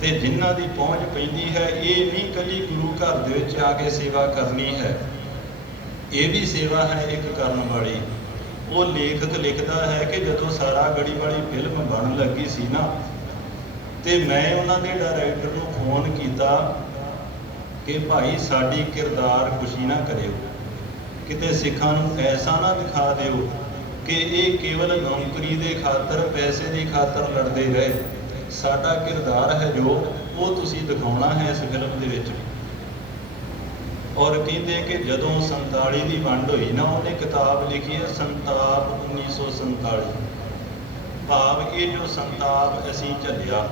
ਤੇ ਜਿਨ੍ਹਾਂ ਦੀ ਪਹੁੰਚ ਪੈਂਦੀ ਹੈ, ਇਹ ਨਹੀਂ ਇਕੱਲੀ ਗੁਰੂ ਘਰ ਦੇ ਵਿੱਚ ਆ ਕੇ ਸੇਵਾ ਕਰਨੀ ਹੈ, ਇਹ ਵੀ ਸੇਵਾ ਹੈ ਇੱਕ ਕਰਨ ਵਾਲੀ। ਉਹ ਲੇਖਕ ਲਿਖਦਾ ਹੈ ਕਿ ਜਦੋਂ ਸਾਰਾਗੜ੍ਹੀ ਵਾਲੀ ਫਿਲਮ ਬਣਨ ਲੱਗੀ ਸੀ ਨਾ, ਤੇ ਮੈਂ ਉਹਨਾਂ ਦੇ ਡਾਇਰੈਕਟਰ ਨੂੰ ਫੋਨ ਕੀਤਾ ਕਿ ਭਾਈ ਸਾਡੀ ਕਿਰਦਾਰਕੁਸ਼ੀ ਨਾ ਕਰਿਓ, ਕਿਤੇ ਸਿੱਖਾਂ ਨੂੰ ਐਸਾ ਨਾ ਦਿਖਾ ਦਿਓ ਕਿ ਇਹ ਕੇਵਲ ਨੌਕਰੀ ਦੇ ਖਾਤਰ, ਪੈਸੇ ਦੀ ਖਾਤਰ ਲੜਦੇ ਰਹੇ। ਸਾਡਾ ਕਿਰਦਾਰ ਹੈ ਜੋ ਉਹ ਤੁਸੀਂ ਦਿਖਾਉਣਾ ਹੈ ਇਸ ਫਿਲਮ ਦੇ ਵਿੱਚ। ਔਰ ਕਹਿੰਦੇ ਕਿ ਜਦੋਂ 47 ਦੀ ਵੰਡ ਹੋਈ ਨਾ, ਉਹਨੇ ਕਿਤਾਬ ਲਿਖੀ ਹੈ ਸੰਤਾਪ 1947, ਭਾਵ ਇਹ ਜੋ ਸੰਤਾਪ ਅਸੀਂ ਝੱਲਿਆ,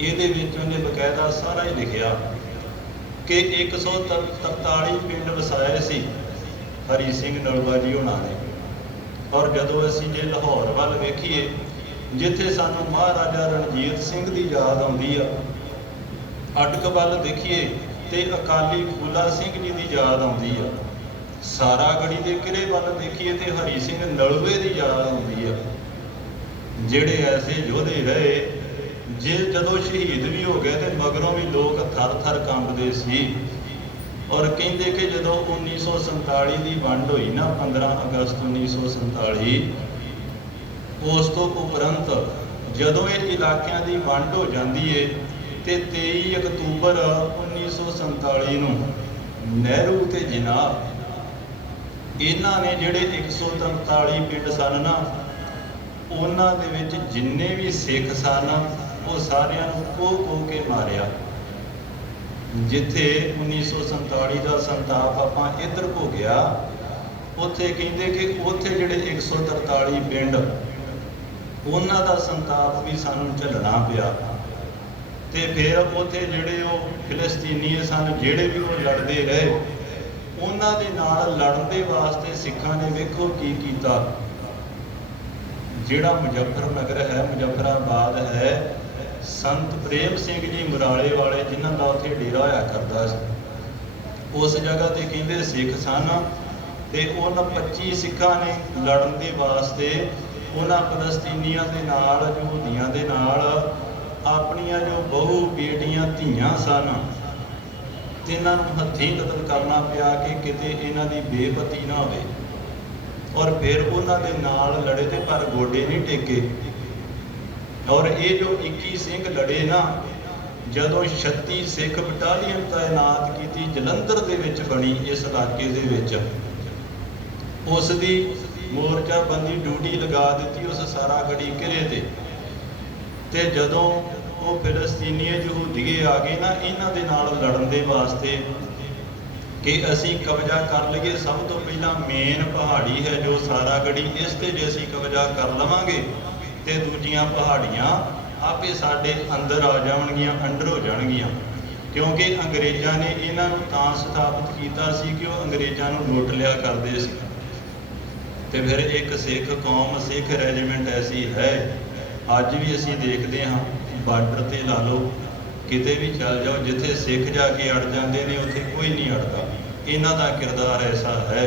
ਇਹਦੇ ਵਿੱਚ ਉਹਨੇ ਬਕਾਇਦਾ ਸਾਰਾ ਹੀ ਲਿਖਿਆ ਕਿ 143 ਪਿੰਡ ਵਸਾਏ ਸੀ ਹਰੀ ਸਿੰਘ ਨਲੂਆ ਜੀ ਹੋਣਾ ਨੇ। ਔਰ ਜਦੋਂ ਅਸੀਂ ਜੇ ਲਾਹੌਰ ਵੱਲ ਵੇਖੀਏ, ਜਿੱਥੇ ਸਾਨੂੰ ਮਹਾਰਾਜਾ ਰਣਜੀਤ ਸਿੰਘ ਦੀ ਯਾਦ ਆਉਂਦੀ ਆ, ਅਟਕ ਵੱਲ ਦੇਖੀਏ ਤੇ ਅਕਾਲੀ ਫੂਲਾ ਸਿੰਘ ਜੀ ਦੀ ਯਾਦ ਆਉਂਦੀ ਆ, ਸਾਰਾਗੜ੍ਹੀ ਦੇ ਕਿਲ੍ਹੇ ਵੱਲ ਦੇਖੀਏ ਤੇ ਹਰੀ ਸਿੰਘ ਨਲੂਏ ਦੀ ਯਾਦ ਆਉਂਦੀ ਆ, ਜਿਹੜੇ ਐਸੇ ਯੋਧੇ ਰਹੇ ਜੇ ਜਦੋਂ ਸ਼ਹੀਦ ਵੀ ਹੋ ਗਏ ਤੇ ਮਗਰੋਂ ਵੀ ਲੋਕ ਥਰ-ਥਰ ਕੰਬਦੇ ਸੀ। ਔਰ ਕਹਿੰਦੇ ਕਿ ਜਦੋਂ 1947 ਦੀ ਵੰਡ ਹੋਈ ਨਾ, 15 ਅਗਸਤ 1947, ਉਸ ਤੋਂ ਉਪਰੰਤ ਜਦੋਂ ਇਹ ਇਲਾਕਿਆਂ ਦੀ ਵੰਡ ਹੋ ਜਾਂਦੀ ਏ ਤੇ 23 ਅਕਤੂਬਰ 1947 ਨੂੰ ਨਹਿਰੂ ਤੇ ਜਿਨਾਹ, ਇਹਨਾਂ ਨੇ ਜਿਹੜੇ 143 ਪਿੰਡ ਸਨ ਨਾ, ਉਹਨਾਂ ਦੇ ਵਿੱਚ ਜਿੰਨੇ ਵੀ ਸਿੱਖ ਸਨ ਉਹ ਸਾਰਿਆਂ ਨੂੰ ਕੋਹ ਕੇ ਮਾਰਿਆ। ਜਿੱਥੇ 1947 ਦਾ ਸੰਤਾਪ ਆਪਾਂ ਇੱਧਰ ਭੋਗਿਆ, ਉੱਥੇ ਕਹਿੰਦੇ ਕਿ ਉੱਥੇ ਜਿਹੜੇ 143 ਪਿੰਡ, ਉਹਨਾਂ ਦਾ ਸੰਤਾਪ ਵੀ ਸਾਨੂੰ ਝੱਲਣਾ ਪਿਆ। ਤੇ ਫਿਰ ਉੱਥੇ ਜਿਹੜੇ ਉਹ ਫਿਲਸਤੀਨੀ ਸਨ, ਜਿਹੜੇ ਵੀ ਉਹ ਲੜਦੇ ਰਹੇ, ਉਹਨਾਂ ਦੇ ਨਾਲ ਲੜਨ ਦੇ ਵਾਸਤੇ ਸਿੱਖਾਂ ਨੇ ਵੇਖੋ ਕੀ ਕੀਤਾ। ਜਿਹੜਾ ਮੁਜ਼ੱਫਰਨਗਰ ਹੈ, ਮੁਜ਼ੱਫਰਾਬਾਦ ਹੈ, ਸੰਤ ਪ੍ਰੇਮ ਸਿੰਘ ਜੀ ਮੁਰਾਲੇ ਵਾਲੇ ਜਿਨ੍ਹਾਂ ਦਾ ਉੱਥੇ ਡੇਰਾ ਹੋਇਆ ਕਰਦਾ ਸੀ, ਉਸ ਜਗ੍ਹਾ ਤੇ ਕਹਿੰਦੇ ਸਿੱਖ ਸਨ, ਤੇ ਉਹਨਾਂ 25 ਸਿੱਖਾਂ ਨੇ ਲੜਨ ਦੇ ਵਾਸਤੇ ਉਹਨਾਂ ਫਲਸਤੀਨੀਆਂ ਦੇ ਨਾਲ, ਯਹੂਦੀਆਂ ਦੇ ਨਾਲ ਆਪਣੀਆਂ ਜੋ ਬਹੂ ਬੇਟੀਆਂ ਧੀਆਂ ਸਨ, ਤੇ ਇਹਨਾਂ ਨੂੰ ਹੱਥੀਂ ਕਤਲ ਕਰਨਾ ਪਿਆ ਕਿ ਕਿਤੇ ਇਹਨਾਂ ਦੀ ਬੇਪਤੀ ਨਾ ਹੋਵੇ। ਔਰ ਫਿਰ ਉਹਨਾਂ ਦੇ ਨਾਲ ਲੜੇ ਤੇ ਪਰ ਗੋਡੇ ਨਹੀਂ ਟੇਕੇ। ਔਰ ਇਹ ਜੋ 21 ਸਿੰਘ ਲੜੇ ਨਾ, ਜਦੋਂ 36 ਸਿੱਖ ਬਟਾਲੀਅਨ ਤਾਇਨਾਤ ਕੀਤੀ ਜਲੰਧਰ ਦੇ ਵਿੱਚ ਬਣੀ ਇਸ ਇਲਾਕੇ ਦੇ ਵਿੱਚ, ਉਸ ਦੀ ਮੋਰਚਾਬੰਦੀ ਡਿਊਟੀ ਲਗਾ ਦਿੱਤੀ ਉਸ ਸਾਰਾਗੜ੍ਹੀ ਕਿਲ੍ਹੇ ਤੇ ਜਦੋਂ ਉਹ ਫਿਲਸਤੀਨੀ ਯਹੂਦੀਏ ਆ ਗਏ ਨਾ ਇਹਨਾਂ ਦੇ ਨਾਲ ਲੜਨ ਦੇ ਵਾਸਤੇ ਕਿ ਅਸੀਂ ਕਬਜ਼ਾ ਕਰ ਲਈਏ, ਸਭ ਤੋਂ ਪਹਿਲਾਂ ਮੇਨ ਪਹਾੜੀ ਹੈ ਜੋ ਸਾਰਾਗੜ੍ਹੀ, ਇਸ ਤੇ ਜੇ ਅਸੀਂ ਕਬਜ਼ਾ ਕਰ ਲਵਾਂਗੇ ਤੇ ਦੂਜੀਆਂ ਪਹਾੜੀਆਂ ਆਪੇ ਸਾਡੇ ਅੰਦਰ ਆ ਜਾਣਗੀਆਂ, ਅੰਡਰ ਹੋ ਜਾਣਗੀਆਂ। ਕਿਉਂਕਿ ਅੰਗਰੇਜ਼ਾਂ ਨੇ ਇਹਨਾਂ ਨੂੰ ਤਾਂ ਸਥਾਪਿਤ ਕੀਤਾ ਸੀ ਕਿ ਉਹ ਅੰਗਰੇਜ਼ਾਂ ਨੂੰ ਲੁੱਟ ਲਿਆ ਕਰਦੇ ਸੀ। ਤੇ ਫਿਰ ਇੱਕ ਸਿੱਖ ਕੌਮ, ਸਿੱਖ ਰੈਜੀਮੈਂਟ ਐਸੀ ਹੈ, ਅੱਜ ਵੀ ਅਸੀਂ ਦੇਖਦੇ ਹਾਂ ਬਾਰਡਰ ਤੇ ਲਾ ਲਓ, ਕਿਤੇ ਵੀ ਚੱਲ ਜਾਓ, ਜਿੱਥੇ ਸਿੱਖ ਜਾ ਕੇ ਅੜ ਜਾਂਦੇ ਨੇ ਉੱਥੇ ਕੋਈ ਨਹੀਂ ਅੜਦਾ। ਇਹਨਾਂ ਦਾ ਕਿਰਦਾਰ ਐਸਾ ਹੈ।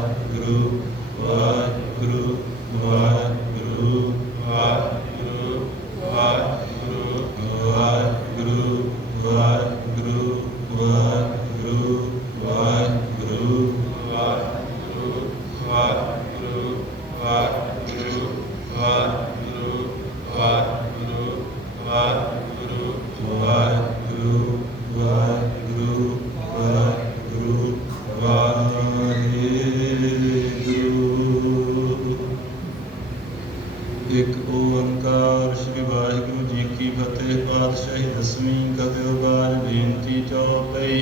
दसवीं कव्यो बार बेनती चौपई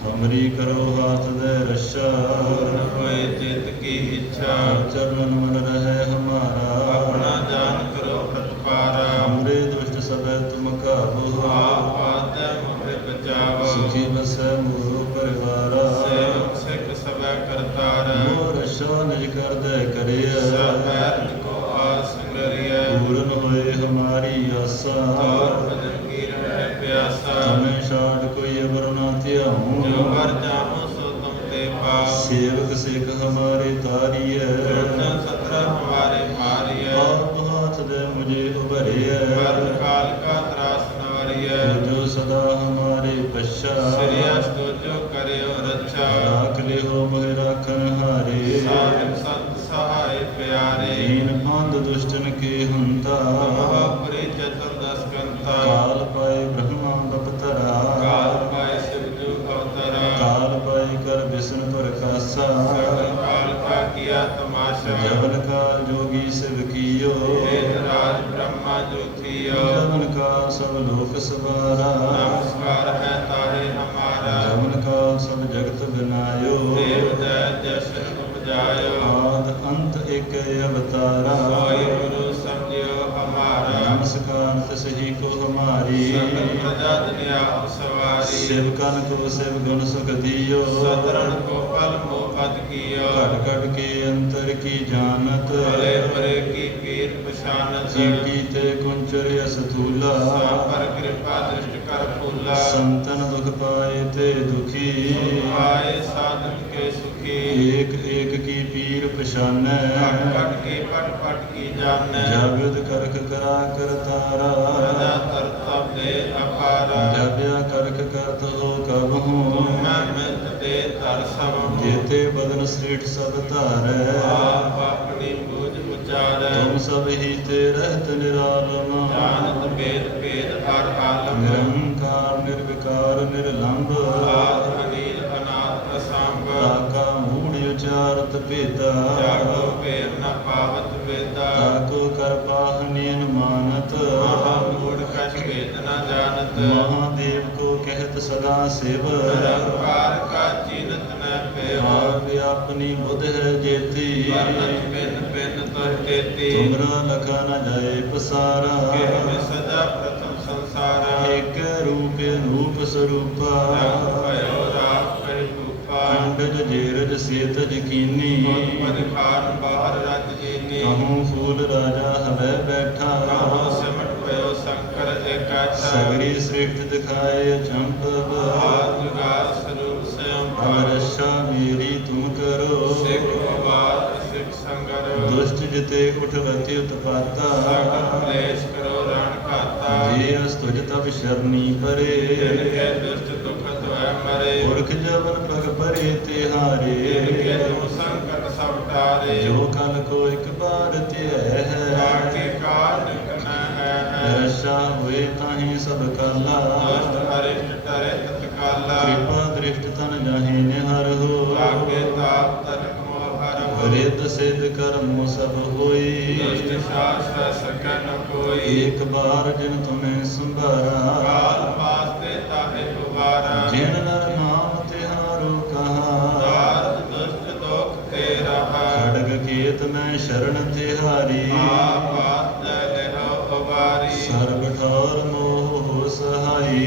हमरी करो हाथ दे रक्षा पूर्ण होए चित की इच्छा चरण मन रहे हमारा अपना जान करो प्रतिपारा हमरे दुष्ट सब तुम काबू आप आते मोहे बचावा सुखी बसै मोरो परिवारा सेवक सिख सब करतारा मोर रक्षा निज कर दे करे सब बैरन को आस करिए पूर्ण होए हमारी आशा और भजन की रहे प्यासा हमें छाड़ कोई अबर ना त्याऊं जो वर जाऊं सो तुम ते पाओ सेवक सिख हमारे तारिय दुर्जन सत्र हमारे मारिय आप हाथ दे मुझे उभरिय वर्ण काल का त्रास नवरिय जो सदा हमारे पश्चात श्रेयस जो करियो रक्षा राख ले हो मोहि राखन हारे साधक संत सहाय प्यारे दीन अंध दुष्टन के हंता महापुरी चतुर्दश कंता काल पाए ब्रह्मा बपतरा काल पाए शिवजू अवतरा काल पाए कर विष्णु प्रकाशा सकल काल का किया तमाशा जवन काल जोगी शिव कियो वेद राज ब्रह्मा जो थियो जवन काल सब लोक सवारा नमस्कार है तारे हमारा जवन काल सब जगत बनायो देव जय जशन उपजायो आद अंत एक अवतारा सोई गुरु समझियो हमारा नमस्कार तसही को हमारी सकल प्रजा दुनिया सवारी शिव कन को शिव गुण सुख दियो सतरण को पल मोपद कियो घट घट के अंतर की जानत भले भले की पीर पशानत चीटी ते कुंचर असथूला पर कृपा दृष्ट कर फूला संतन दुख पाए ते दुखी आए साधन के सुखी एक एक की पीर पशानै पट पट की पट पट की जाने जागृत करख करा कर तारा प्रजा तरतब दे अपारा जब्या करख करत हो कब हूँ मैं मित दे तरसम जेते बदन श्रेष्ठ सब तारै आप अपनी बूझ उचारे तुम सब ही ते रहत निरालम जानत वेद वेद हर आलम निरंकार निर्विकार निर्लंब आद अनील अनाथ असंभ ताका मूढ़ उचारत भेदा जागो वेद न पावत वेदा ताको कर पाहनीन मानत महामूढ़ कछ वेद न जानत महादेव को कहत सदा शिव निरंकार का चीनत न पेवा अपनी बुध है जेती वर्णत पिन पिन तुह तेती तुमरा लखा न जाए पसारा केह में सजा प्रथम संसारा एक रूप रूप स्वरूपा रंग भयो राग कहि रूपा अंडज जेरज सेतज कीनी पद खान बाहर रज जीनी कहूँ फूल राजा हवै बैठा कहो सिमट भयो शंकर एकाठा सगरी श्रेष्ठ दिखाए चंपव आत्मगा स्वरूप स्वयं अवरक्षा मेरी तुम करो सिख बात सिख संगरो दुष्ट जिते उठवति उत्पाता सकल क्लेश करो रण खाता जे अस्तुज तब शरणी परे जिनके दुष्ट दुख द्वय मरे पुरख जबन पग परे तिहारे जिनके तुम संकट सब टारे जो कल को एक बार त्यह काके है काल निकन है रक्षा हुए ताहि सब काला दुष्ट अरिष्ट टरे तत्काला कृपा दृष्ट तन जाहि निहर हो ताके ताप तनक मोह हर हो रिद सिद्ध कर्मो सब होई दुष्ट शास्त्र सकै न कोई एक बार जिन तुम्हें संभारा काल पास देता है दोबारा जिन नर नाम तिहारो कहा दास दुष्ट दोख तेरा खड्ग केत में शरण तिहारी आप आत ले हो उबारी सर्व ठौर मोह हो सहाई